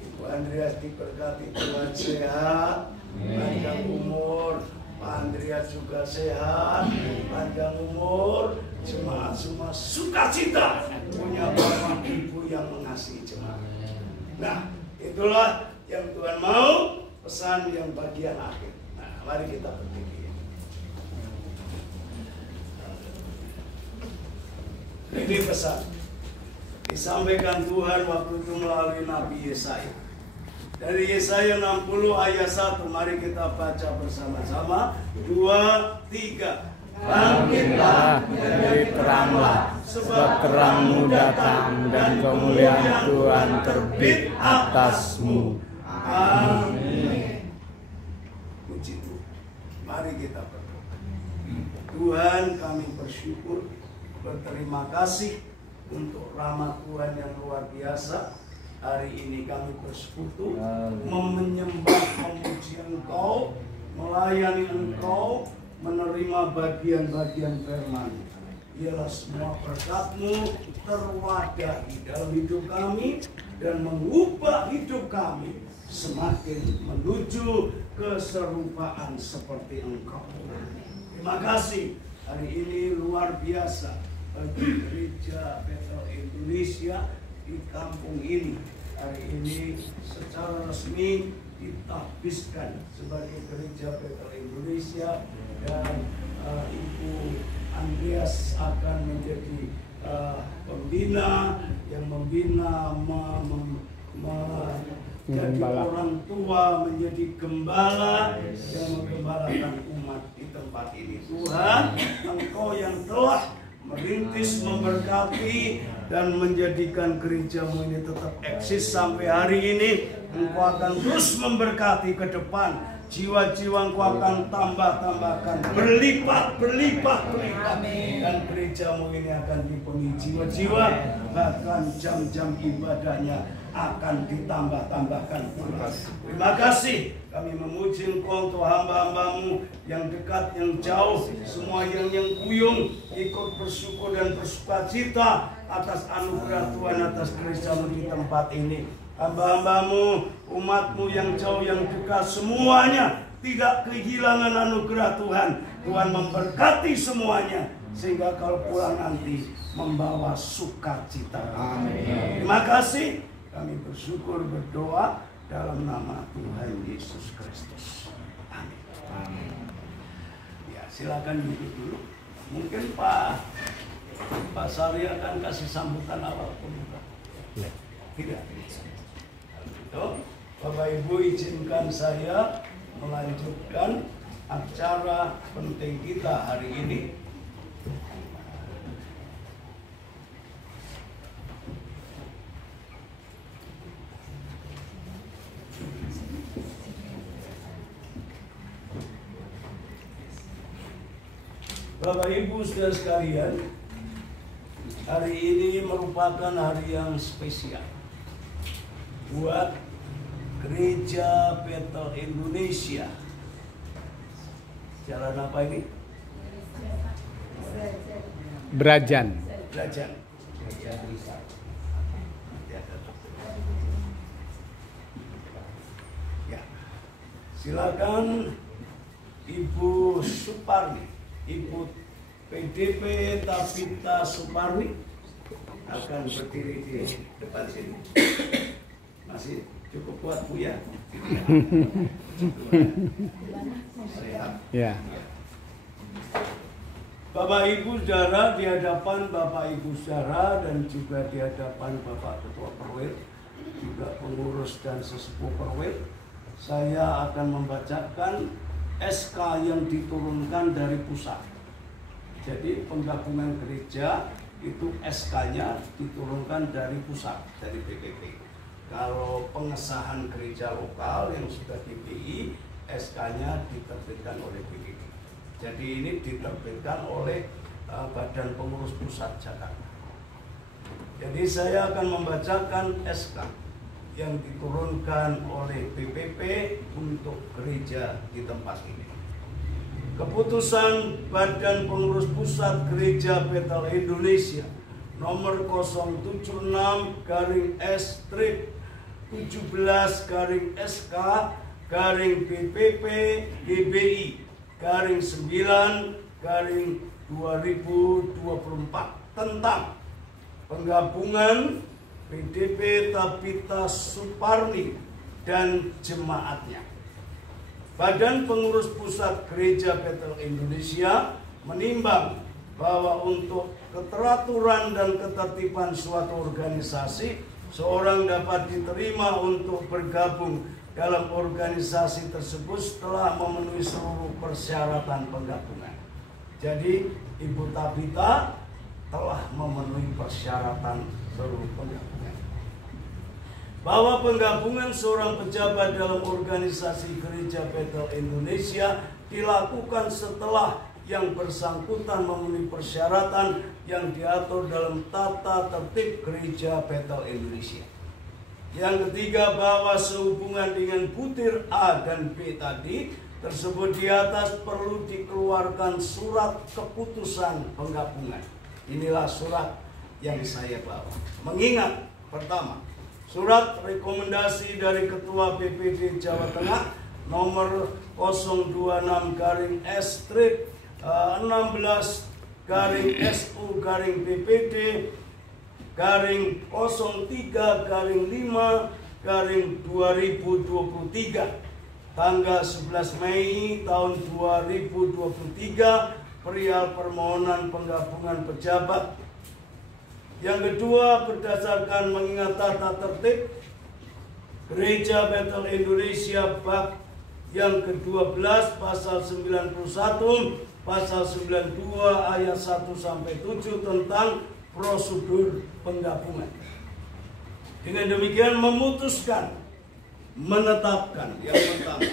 Ibu Andreas diberkati Tuhan, sehat, panjang umur, Pak Andreas juga sehat, panjang umur, jemaat semua sukacita punya bapak ibu yang mengasihi jemaat. Nah, itulah yang Tuhan mau, pesan yang bagian akhir. Nah, mari kita berdiri. Ini pesan disampaikan Tuhan waktu itu melalui Nabi Yesaya. Dari Yesaya 60 ayat 1, mari kita baca bersama-sama. 2, 3. Bangkitlah, menjadi teranglah, sebab terangmu datang dan kemuliaan Tuhan terbit atasmu. Amin. Puji Tuhan. Mari kita berdoa. Tuhan, kami bersyukur, berterima kasih untuk rahmat Tuhan yang luar biasa. Hari ini kami bersekutu, menyembah, memuji Engkau, melayani Engkau, menerima bagian-bagian firman. Ialah semua berkat-Mu terwadahi dalam hidup kami dan mengubah hidup kami semakin menuju keserupaan seperti Engkau. Terima kasih, hari ini luar biasa bagi gereja Bethel Indonesia di kampung ini. Hari ini secara resmi ditahbiskan sebagai gereja Bethel Indonesia, dan Ibu Andreas akan menjadi pembina yang membina, menjadi orang tua, menjadi gembala yang menggembalakan umat di tempat ini. Tuhan, Engkau yang telah merintis, memberkati, dan menjadikan gerejamu ini tetap eksis sampai hari ini. Engkau akan terus memberkati ke depan. Jiwa-jiwa Engkau akan tambahkan berlipat. Dan gerejamu ini akan dipenuhi jiwa-jiwa. Bahkan jam-jam ibadahnya akan ditambahkan pula. Terima kasih. Kami memuji Engkau untuk hamba-hambamu yang dekat, yang jauh, semua yang kuyung ikut bersyukur dan bersukacita atas anugerah Tuhan, atas gerejamu di tempat ini. Hamba-hambamu, umatmu yang jauh, yang dekat, semuanya tidak kehilangan anugerah Tuhan. Tuhan memberkati semuanya sehingga kalau pulang nanti membawa sukacita. Amin. Terima kasih. Kami bersyukur, berdoa dalam nama Tuhan Yesus Kristus. Amin. Amin. Ya, silakan duduk dulu. Mungkin Pak Sari akan kasih sambutan awal pembuka. Tidak. Itu, Bapak Ibu izinkan saya melanjutkan acara penting kita hari ini. Bapak Ibu saudara sekalian, hari ini merupakan hari yang spesial buat Gereja Bethel Indonesia. Jalan apa ini? Brajan. Ya. Silakan Ibu Suparni, Ibu PDP Tabita Suparni akan berdiri di depan sini. Masih cukup kuat Bu ya? Sehat. Ya. Bapak Ibu saudara, di hadapan Bapak Ibu saudara dan juga di hadapan Bapak Ketua Perwil, juga pengurus dan sesepuh Perwil, saya akan membacakan SK yang diturunkan dari pusat. Jadi penggabungan gereja itu SK-nya diturunkan dari pusat, dari PPP. Kalau pengesahan gereja lokal yang sudah di BI, SK-nya diterbitkan oleh PPP. Jadi ini diterbitkan oleh Badan Pengurus Pusat Jakarta. Jadi saya akan membacakan SK yang diturunkan oleh PPP untuk gereja di tempat ini. Keputusan Badan Pengurus Pusat Gereja Bethel Indonesia nomor 077/S/17/SK/BPP GBI 9/2024 tentang penggabungan PDP Tabita Suparni dan jemaatnya. Badan Pengurus Pusat Gereja Bethel Indonesia menimbang bahwa untuk keteraturan dan ketertiban suatu organisasi, seorang dapat diterima untuk bergabung dalam organisasi tersebut setelah memenuhi seluruh persyaratan penggabungan. Jadi, Ibu Tabita telah memenuhi persyaratan seluruh penggabungan. Bahwa penggabungan seorang pejabat dalam organisasi Gereja Bethel Indonesia dilakukan setelah yang bersangkutan memenuhi persyaratan yang diatur dalam tata tertib Gereja Bethel Indonesia. Yang ketiga, bahwa sehubungan dengan butir A dan B tadi tersebut di atas perlu dikeluarkan surat keputusan penggabungan. Inilah surat yang saya bawa. Mengingat, pertama, surat rekomendasi dari Ketua BPD Jawa Tengah nomor 026/16/BPD/03/5/2023 tanggal 11 Mei tahun 2023 perihal permohonan penggabungan pejabat. Yang kedua, berdasarkan mengingat tata tertib Gereja Bethel Indonesia bab yang ke-12 pasal 91, pasal 92 ayat 1-7 tentang prosedur penggabungan. Dengan demikian memutuskan, menetapkan yang pertama,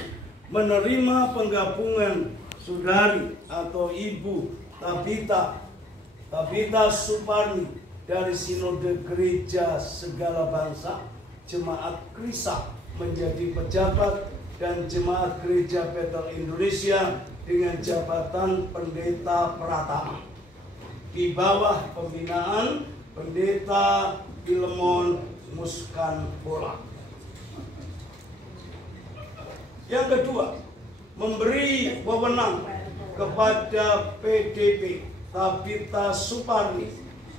menerima penggabungan saudari atau Ibu Tabita Suparni dari Sinode Gereja Segala Bangsa Jemaat Krisa menjadi pejabat dan Jemaat Gereja Bethel Indonesia dengan jabatan Pendeta Pratama di bawah pembinaan Pendeta Filemon Muskan Bola. Yang kedua, memberi wewenang kepada PDP Tabita Suparni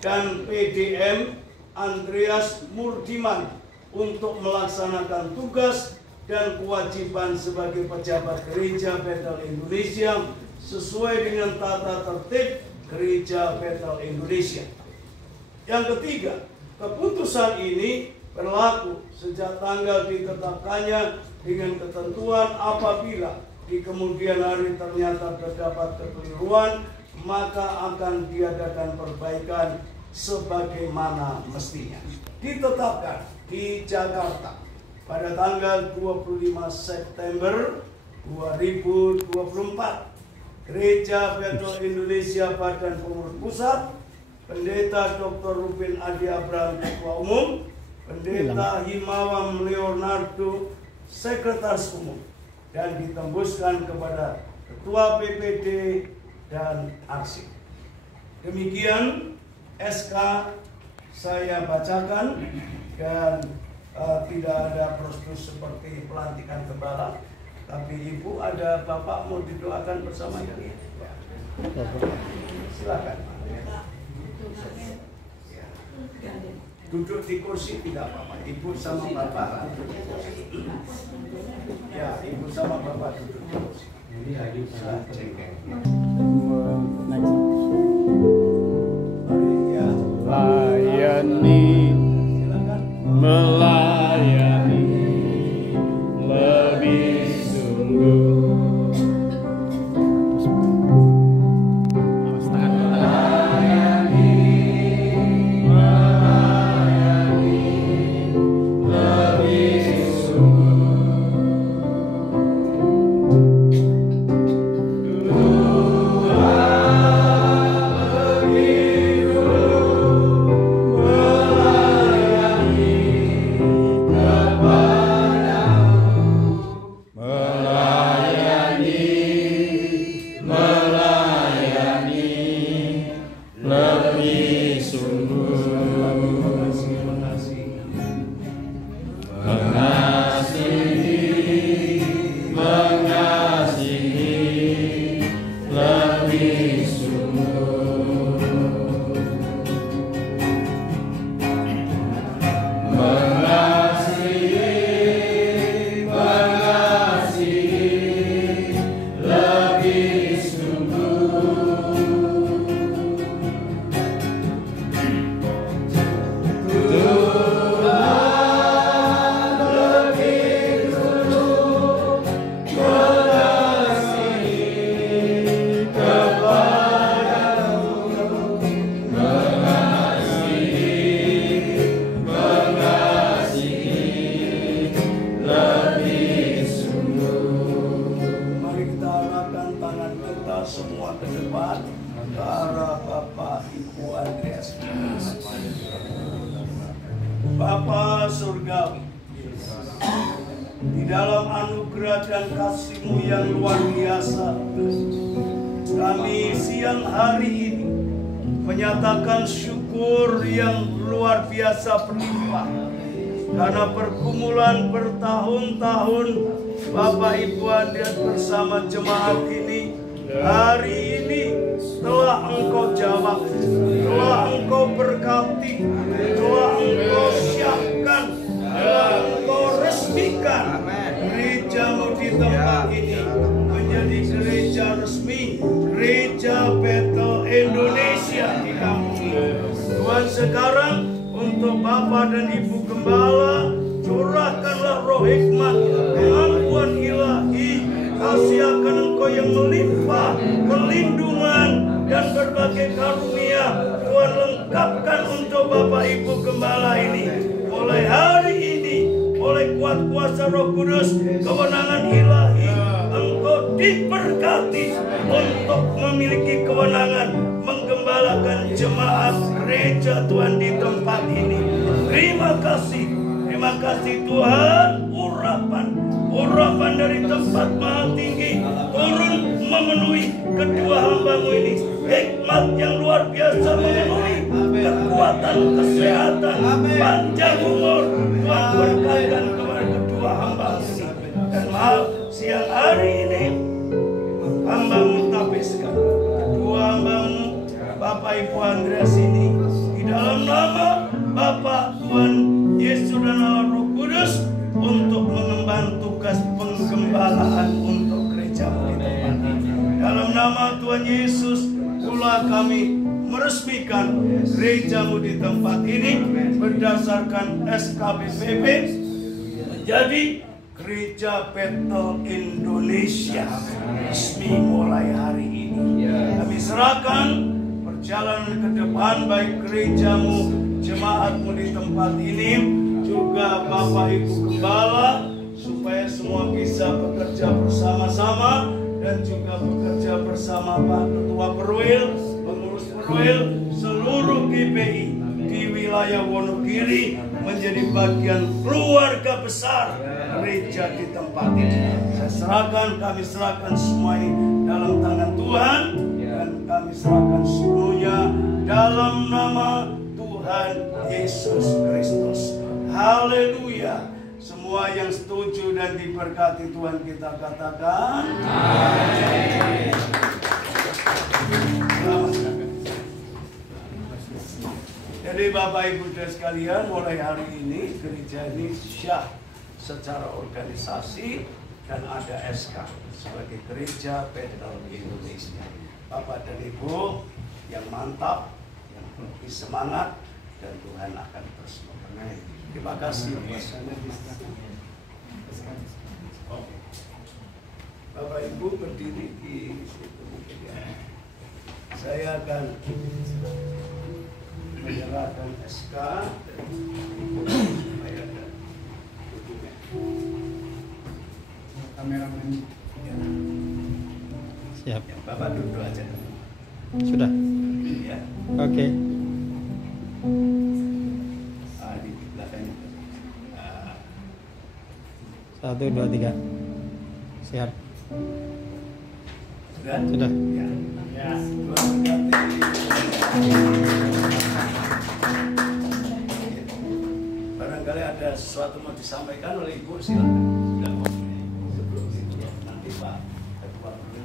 dan PDM Andreas Murdiman untuk melaksanakan tugas dan kewajiban sebagai pejabat Gereja Bethel Indonesia sesuai dengan tata tertib Gereja Bethel Indonesia. Yang ketiga, keputusan ini berlaku sejak tanggal ditetapkannya dengan ketentuan apabila di kemudian hari ternyata terdapat kekeliruan, maka akan diadakan perbaikan sebagaimana mestinya. Ditetapkan di Jakarta pada tanggal 25 September 2024. Gereja Bethel Indonesia Badan Pengurus Pusat, Pendeta Dr. Rubin Adi Abraham Ketua Umum, Pendeta Himawam Leonardo Sekretaris Umum, dan ditembuskan kepada Ketua BPD dan arsip. Demikian SK saya bacakan dan tidak ada prosedur seperti pelantikan gembala. Tapi Ibu ada Bapak mau didoakan bersama ya? Silakan. Duduk di kursi tidak apa-apa. Ibu sama Bapak duduk di kursi. Ya, Ibu sama Bapak duduk di kursi. Ini lagi layani, melayani lebih sungguh. Tuhan para Bapak Ibu Andreas. Bapa surgawi, di dalam anugerah dan kasih-Mu yang luar biasa, kami siang hari ini menyatakan syukur yang luar biasa berlimpah karena pergumulan bertahun-tahun Bapak Ibu Andreas bersama jemaat ini. Hari ini telah Engkau jawab, telah Engkau berkati, telah Engkau siapkan, telah Engkau resmikan gereja-Mu di tempat ini menjadi gereja resmi, gereja Bethel Indonesia di kampung ini. Tuhan, sekarang untuk Bapak dan Ibu Gembala, curahkanlah roh hikmat, kemampuan ilahi, kasih akan Engkau yang melimpah, perlindungan dan berbagai karunia. Tuhan, lengkapkan untuk Bapak Ibu Gembala ini mulai hari ini oleh kuat kuasa Roh Kudus, kewenangan ilahi. Engkau diberkati untuk memiliki kewenangan menggembalakan jemaat gereja Tuhan di tempat ini. Terima kasih Tuhan. Urapan dari tempat maha tinggi turun memenuhi kedua hamba-Mu ini. Hikmat yang luar biasa memenuhi, kekuatan, kesehatan, panjang umur. Tuhan berkatkan kepada kedua hamba-Mu ini. Dan maaf, siang hari ini hamba-Mu tapiskan kedua hamba-Mu Bapak Ibu Andreas ini di dalam nama Bapa, Tuhan Yesus dan Allah Roh Kudus untuk mengemban tugas penggembalaan untuk gereja-Mu di tempat ini. Dalam nama Tuhan Yesus pula kami meresmikan gereja-Mu di tempat ini berdasarkan SKBPB menjadi Gereja Bethel Indonesia resmi mulai hari ini. Kami serahkan perjalanan ke depan baik gereja-Mu, jemaat-Mu di tempat ini, juga Bapak Ibu Gembala, supaya semua bisa bekerja bersama-sama dan juga bekerja bersama Pak Ketua Perwil, pengurus Perwil, seluruh GPI di wilayah Wonogiri menjadi bagian keluarga besar gereja di tempat ini. Kami serahkan semua ini dalam tangan Tuhan, dan kami serahkan seluruhnya dalam nama Tuhan Yesus Kristus. Haleluya. Semua yang setuju dan diberkati Tuhan kita katakan amin. Jadi Bapak Ibu dan sekalian, mulai hari ini gereja ini syah secara organisasi dan ada SK sebagai Gereja Bethel Indonesia. Bapak dan Ibu yang mantap, yang lebih semangat, dan Tuhan akan terus memberkati. Terima kasih. Bapak Ibu berdiri di situ. Saya akan menyerahkan SK supaya ada dokumen. Kameramen. Ya. Siap. Ya, Bapak duduk aja. Sudah. Ya. Oke. Di belakang. 1, 2, 3. Siap. Sudah? Sudah. Ya. Ya. Tuhan berkati. Barangkali ada sesuatu mau disampaikan oleh Ibu, silakan. Sebelum itu nanti Pak Ketua dulu.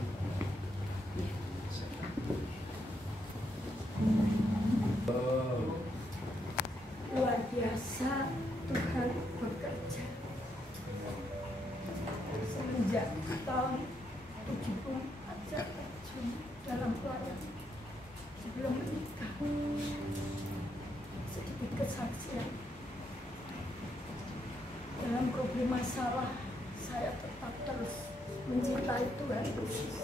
Luar biasa Tuhan bekerja. Semenjak tahun 74 saya terjun dalam pelayanan sebelum menikah. Sedikit kesaksian. Dalam problem masalah, saya tetap terus mencintai Tuhan Yesus.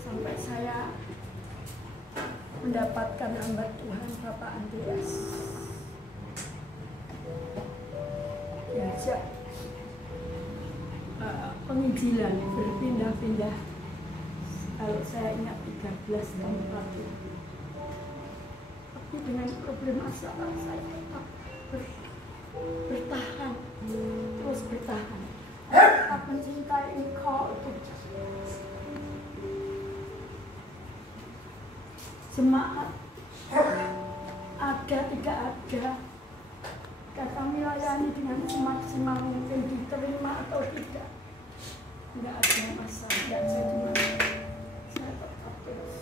Sampai saya mendapatkan hamba Tuhan Bapak Andreas. Diajak penginjilan berpindah-pindah Kalau saya ingat 13 tahun lalu. Tapi dengan problem masalah saya tetap bertahan, terus bertahan. Tetap mencintai Engkau, Tuhan. Jemaat ada tidak ada, dan kami layani dengan semaksimal mungkin, diterima atau tidak, nggak ada masalah, nggak jadi masalah. Saya tetap terus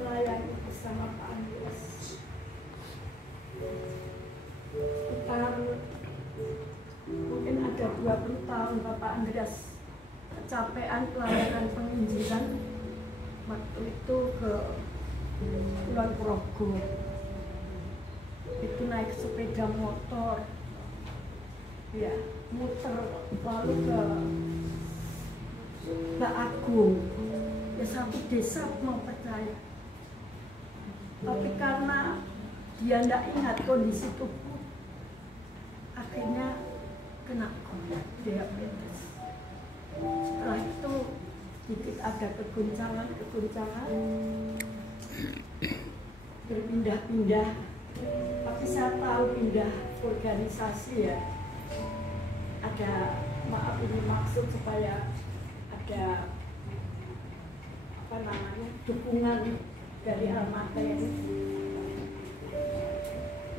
melayani bersama Pak Andreas. Sekitar mungkin ada 20 tahun Bapak Andreas kecapean pelayanan penginjilan. Waktu itu ke Kulon Progo, itu naik sepeda motor, ya muter lalu ke Mbak Agung, ya satu desa mau percaya. Tapi karena dia tidak ingat kondisi tubuh, akhirnya kena diabetes. Setelah itu sedikit ada keguncangan, berpindah-pindah. Tapi saya tahu pindah organisasi ya, ada, maaf ini maksud supaya ada apa namanya, dukungan dari Almater.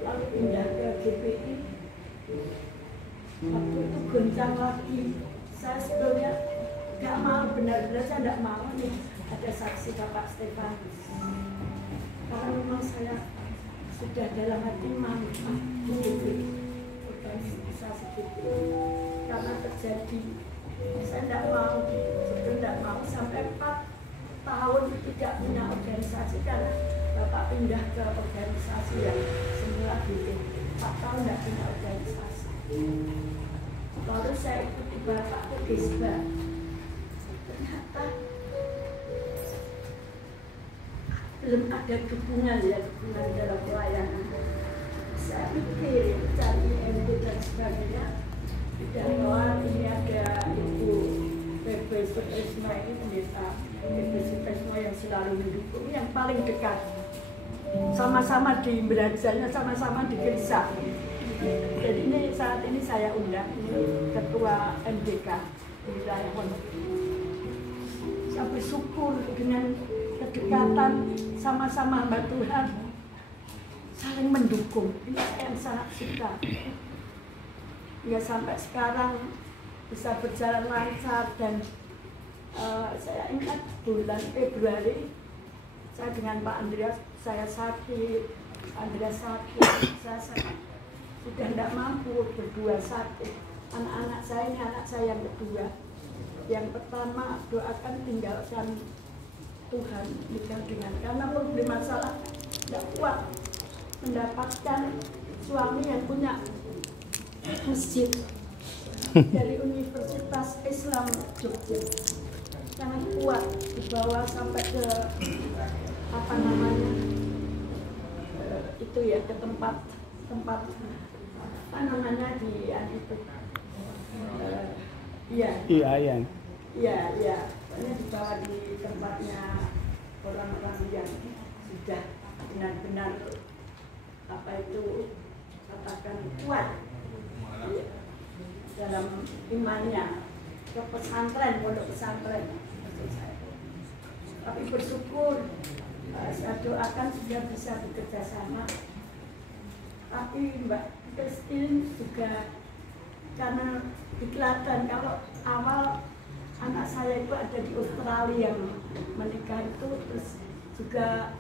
Lalu pindah ke GPI. Waktu itu goncang lagi. Saya sebelumnya nggak mau, benar-benar saya nggak mau nih ada saksi Bapak Stefanus, karena memang saya sudah dalam hati mau hidup organisasi itu, karena terjadi saya tidak mau, sebetulnya tidak mau sampai 4 tahun tidak punya organisasi karena Bapak pindah ke organisasi yang semula gitu, 4 tahun tidak punya organisasi. Lalu saya ikuti Bapak ke Gesba. Ternyata belum ada dukungan ya, dukungan dalam pelayanan. Saya pikir cari MD dan sebagainya, tidak bahwa ini ada Ibu PB Sutrisno, ini pendeta PB Sutrisno yang selalu mendukung, yang paling dekat, sama-sama di belajarnya, sama-sama di gereja. Jadi ini saat ini saya undang ini Ketua MDK di wilayah Pondok. Saya bersyukur dengan kedekatan sama-sama hamba Tuhan, saling mendukung. Ini yang sangat suka. Ya sampai sekarang bisa berjalan lancar dan saya ingat bulan Februari saya dengan Pak Andreas, saya sakit, Andreas sakit, saya sudah tidak mampu, berdua sakit. Anak-anak saya ini anak saya yang kedua. Yang pertama doakan tinggalkan Tuhan, nikah dengan, karena problem masalah tidak kuat mendapatkan suami yang punya masjid dari Universitas Islam Jogja, sangat kuat, dibawa sampai ke apa namanya itu ya, ke tempat apa namanya di itu iya ini dibawa di tempatnya orang-orang yang sudah benar-benar apa itu katakan kuat ya, dalam imannya, ke pesantren, pondok pesantren maksud saya. Tapi bersyukur saya doakan sudah bisa bekerja sama. Tapi Mbak Christine juga, karena kelihatan kalau awal anak saya itu ada di Australia yang menikah itu, terus juga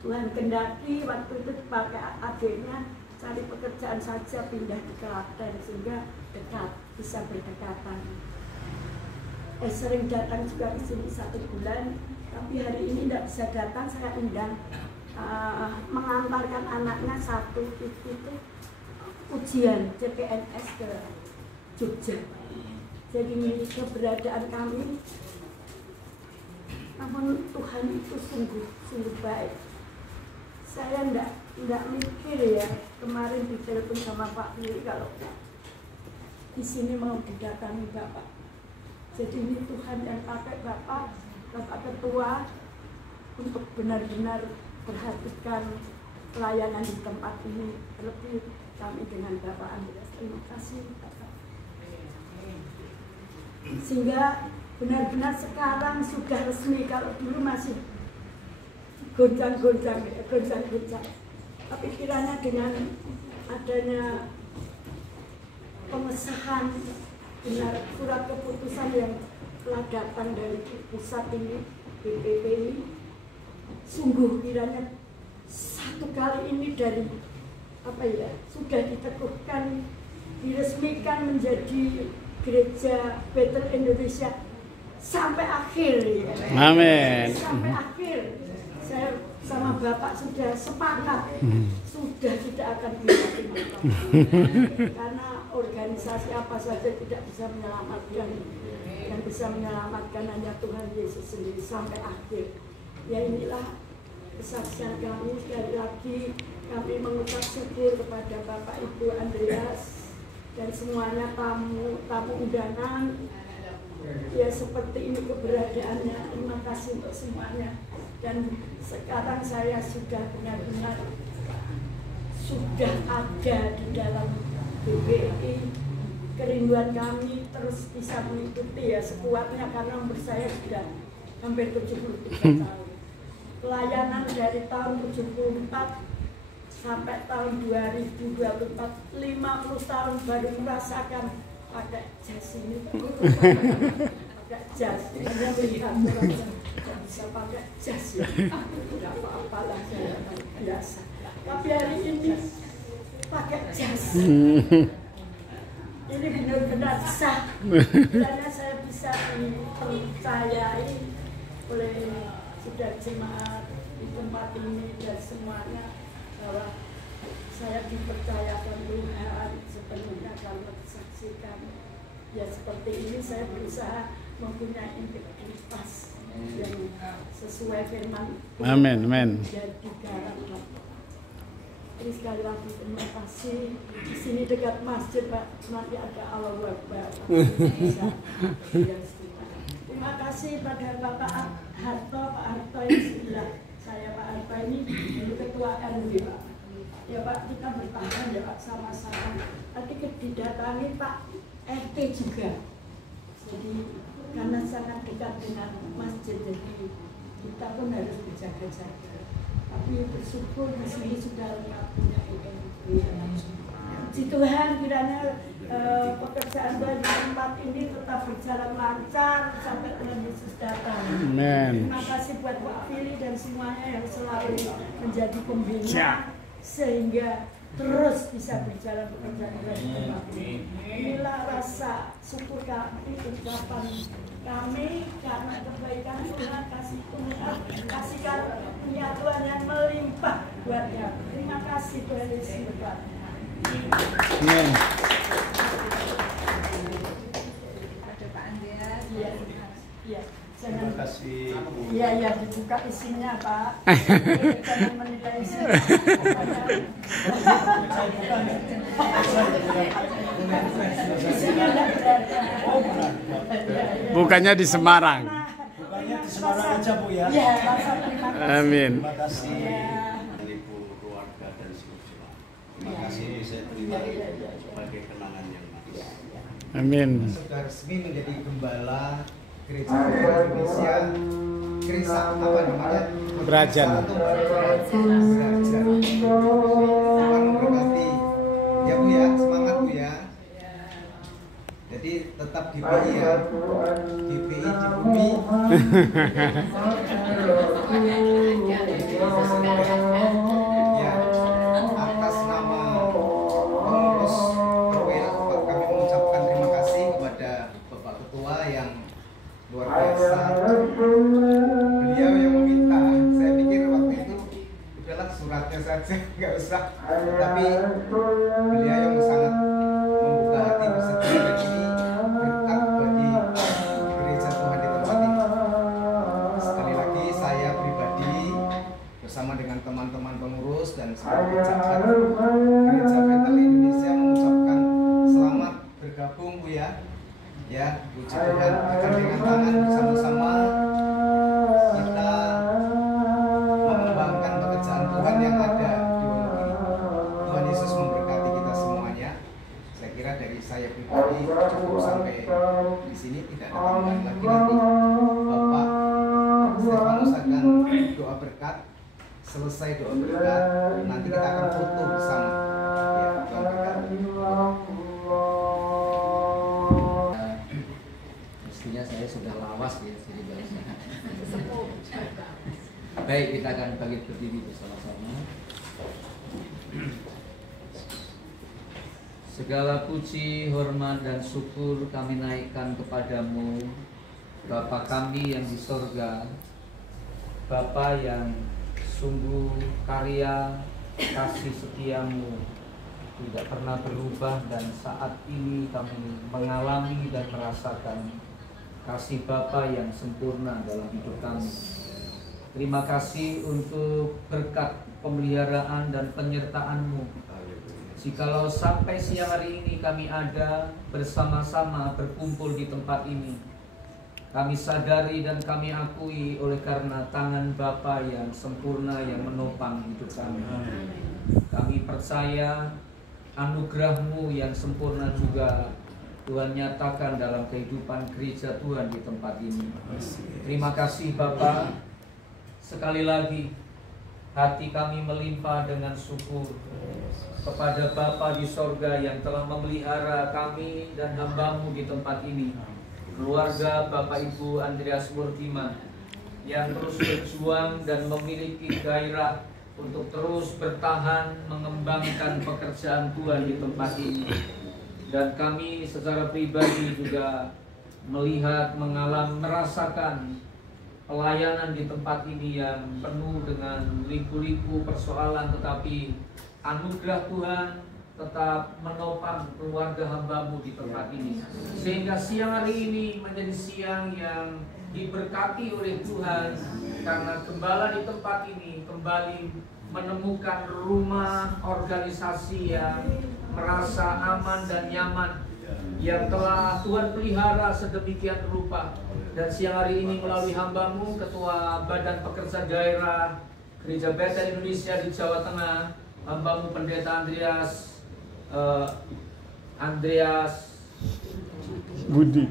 Tuhan kendaki waktu itu dipakai adiknya cari pekerjaan saja, pindah ke Klaten sehingga dekat, bisa berdekatan. Sering datang juga di sini 1 bulan, tapi hari ini tidak bisa datang. Saya undang mengantarkan anaknya satu itu ujian CPNS ke Jogja. Jadi keberadaan kami, namun Tuhan itu sungguh baik. Saya enggak mikir ya, kemarin ditelepon sama Pak Billy kalau di sini mau didatangi Bapak. Jadi ini Tuhan yang pakai Bapak Ketua untuk benar-benar perhatikan pelayanan di tempat ini. Terlebih kami dengan Bapak Andreas. Terima kasih Bapak. Sehingga benar-benar sekarang sudah resmi, kalau dulu masih goncang-goncang. Tapi kiranya dengan adanya pengesahan benar surat keputusan yang telah datang dari pusat ini, BPP ini, sungguh kiranya satu kali ini dari sudah diteguhkan, diresmikan menjadi Gereja Bethel Indonesia sampai akhir ya. Amin. Sampai akhir. Saya sama Bapak sudah sepakat, sudah tidak akan pindah-pindah. Karena organisasi apa saja tidak bisa menyelamatkan. Yang bisa menyelamatkan hanya Tuhan Yesus sendiri sampai akhir. Ya inilah kesaksian kami. Sekali lagi kami mengucap syukur kepada Bapak Ibu Andreas dan semuanya tamu undangan. Ya seperti ini keberadaannya. Terima kasih untuk semuanya. Dan sekarang saya sudah benar-benar sudah ada di dalam BPI. Kerinduan kami terus bisa mengikuti ya sekuatnya, karena umur saya sudah hampir 73 tahun. Pelayanan dari tahun 74 sampai tahun 2024, 50 tahun baru merasakan pakai jas ini. Pakai jas, hanya melihat orang yang bisa pakai jas ya. Tidak apa-apalah, saya biasa. Tapi hari ini pakai jas. Ini benar-benar sah. Karena saya bisa dipercayai oleh sudah jemaat di tempat ini dan semuanya, bahwa saya dipercayakan Tuhan sepenuhnya karena disaksikan. Ya seperti ini saya berusaha mempunyai integritas yang sesuai firman. Amin. Jadi garam. Jadi sekali lagi terima kasih. Di sini dekat masjid Pak, nanti ada Allahu Akbar. Terima kasih pada Bapak Harto, Pak Harto yang sebelah saya. Pak Harto ini ketua RW Pak. Ya Pak, kita bertahan ya Pak sama-sama. Tadi didatangi Pak RT juga. Jadi karena sangat dekat dengan masjid, jadi kita pun harus berjaga-jaga. Tapi bersyukur di sini sudah lengkap punya Puji Tuhan, kiranya pekerjaan di tempat ini tetap berjalan lancar sampai Tuhan Yesus datang. Amen. Terima kasih buat Pak Fili dan semuanya yang selalu menjadi pembina sehingga terus bisa berjalan pekerjaan di tempat ini. Inilah rasa syukur kami, ucapan kami karena kebaikan Tuhan, kasih Tuhan, kasih karunia Tuhan yang melimpah buatnya. Terima kasih Tuhan Yesus berkati. Amin. Ada Pak Andreas. Iya. Terima kasih. Iya, dibuka isinya Pak. Jangan menilai isinya. Isinya tidak berada. Bukannya di Semarang. Bukannya di Semarang aja Bu ya. Iya, rasa terima kasih. Amin. Terima kasih ibu keluarga dan seluruh. Terima kasih saya terima sebagai kenangan yang manis. Amin. Sudah resmi menjadi gembala Gereja Indonesia, Gereja apa namanya? Brajan. Tuhan memberkati. Ya Bu ya, semangat Bu ya. Jadi tetap DPI ya, DPI di bumi. Ya, atas nama pengurus Royal kami mengucapkan terima kasih kepada Bapak Ketua yang luar biasa. Beliau yang meminta, saya pikir waktu itu udahlah suratnya saja, nggak usah. Tapi beliau yang sangat membuka hati bersedia, dan ini berkat bagi gereja Tuhan di tempat ini. Sekali lagi saya pribadi bersama dengan teman-teman pengurus dan seluruh pejabat Gereja Bethel Indonesia mengucapkan selamat bergabung Bu ya. Ya, Bu Puji Tuhan, bergandengan tangan bersama-sama kita mengembangkan pekerjaan Tuhan yang ada di Wonogiri. Tuhan Yesus memberkati kita semuanya. Saya kira dari saya pribadi cukup sampai di sini, tidak ada tambahan lagi. Nanti Bapak Stefanus akan doa berkat. Selesai doa berkat, nanti kita akan foto bersama. Ya, doa berkat. Mestinya saya sudah lawas ya, jadi bahasa. Baik, kita akan bangkit berdiri bersama-sama. Segala puji, hormat, dan syukur kami naikkan kepadamu, Bapa kami yang di sorga, Bapa yang sungguh karya kasih setiamu tidak pernah berubah, dan saat ini kami mengalami dan merasakan kasih Bapa yang sempurna dalam hidup kami. Terima kasih untuk berkat pemeliharaan dan penyertaan-Mu. Jikalau sampai siang hari ini kami ada bersama-sama berkumpul di tempat ini, kami sadari dan kami akui oleh karena tangan Bapa yang sempurna yang menopang hidup kami. Kami percaya anugerah-Mu yang sempurna juga Tuhan nyatakan dalam kehidupan gereja Tuhan di tempat ini. Terima kasih Bapa. Sekali lagi hati kami melimpah dengan syukur kepada Bapa di sorga yang telah memelihara kami dan hamba-Mu di tempat ini. Keluarga Bapak Ibu Andreas Murtiman yang terus berjuang dan memiliki gairah untuk terus bertahan mengembangkan pekerjaan Tuhan di tempat ini. Dan kami secara pribadi juga melihat, merasakan pelayanan di tempat ini yang penuh dengan liku-liku persoalan, tetapi anugerah Tuhan tetap menopang keluarga hamba-Mu di tempat ini, sehingga siang hari ini menjadi siang yang diberkati oleh Tuhan, karena gembala di tempat ini kembali menemukan rumah organisasi yang merasa aman dan nyaman, yang telah Tuhan pelihara sedemikian rupa. Dan siang hari ini melalui hamba-Mu, Ketua Badan Pekerja Daerah Gereja Bethel Indonesia di Jawa Tengah, hamba-Mu Pendeta Andreas Budi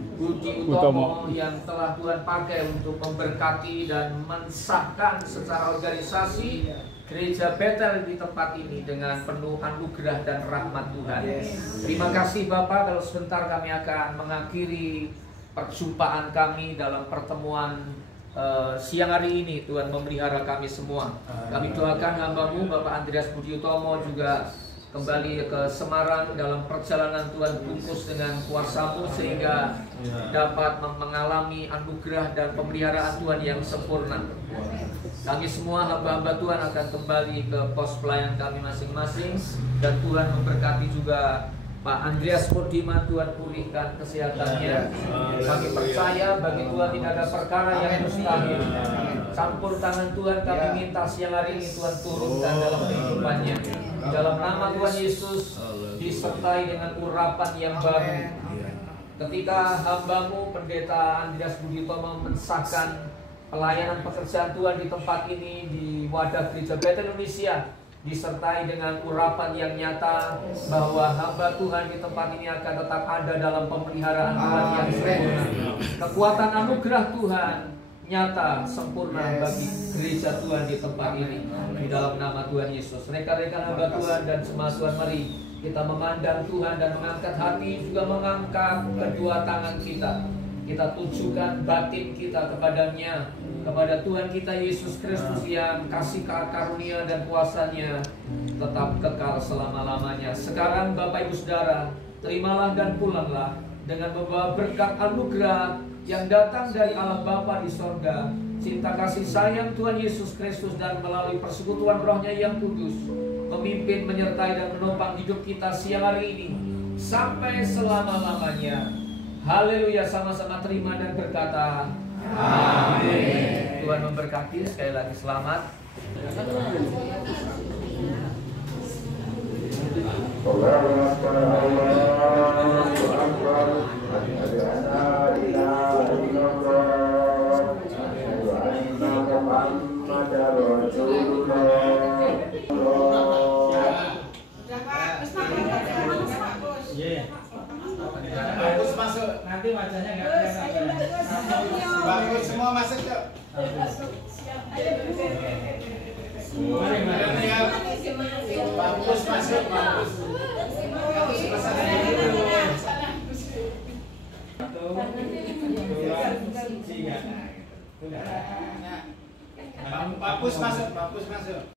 Utomo yang telah Tuhan pakai untuk memberkati dan mensahkan secara organisasi Gereja Bethel di tempat ini dengan penuh anugerah dan rahmat Tuhan. Terima kasih Bapak. Kalau sebentar kami akan mengakhiri perjumpaan kami dalam pertemuan siang hari ini. Tuhan memelihara kami semua. Kami doakan hamba-Mu Bapak Andreas Budi Utomo juga kembali ke Semarang dalam perjalanan Tuhan bungkus dengan kuasa-Mu, sehingga dapat mengalami anugerah dan pemeliharaan Tuhan yang sempurna. Kami semua hamba-hamba Tuhan akan kembali ke pos pelayan kami masing-masing, dan Tuhan memberkati juga Pak Andreas Murtiman. Tuhan pulihkan kesehatannya. Kami percaya bagi Tuhan tidak ada perkara yang mustahil. Campur tangan Tuhan kami minta siang hari ini Tuhan turunkan dalam kehidupannya. Di dalam nama Tuhan Yesus, disertai dengan urapan yang baru. Ketika hamba-Mu Pendeta Andreas Budi Utomo mensahkan pelayanan pekerjaan Tuhan di tempat ini, di wadah Gereja Bethel Indonesia, disertai dengan urapan yang nyata bahwa hamba Tuhan di tempat ini akan tetap ada dalam pemeliharaan Tuhan yang sempurna. Kekuatan anugerah Tuhan nyata sempurna bagi gereja Tuhan di tempat ini, di dalam nama Tuhan Yesus. Rekan-rekan hamba Tuhan dan jemaat Tuhan, mari kita memandang Tuhan dan mengangkat hati, juga mengangkat kedua tangan kita. Kita tujukan batin kita kepadanya, kepada Tuhan kita Yesus Kristus yang kasih karunia dan kuasanya tetap kekal selama-lamanya. Sekarang Bapak Ibu Saudara, terimalah dan pulanglah dengan membawa berkat anugerah yang datang dari Allah Bapa di sorga, cinta kasih sayang Tuhan Yesus Kristus, dan melalui persekutuan Roh-Nya yang kudus memimpin, menyertai, dan menopang hidup kita siang hari ini sampai selama-lamanya. Haleluya. Sama-sama terima dan berkata amin. Tuhan memberkati. Sekali lagi selamat. Allah Bagus masuk, nanti wajahnya nggak kelihatan. Bagus semua masuk yuk. Mari, mari. Bagus masuk, bagus. Satu, dua, tiga. Bagus masuk, bagus masuk.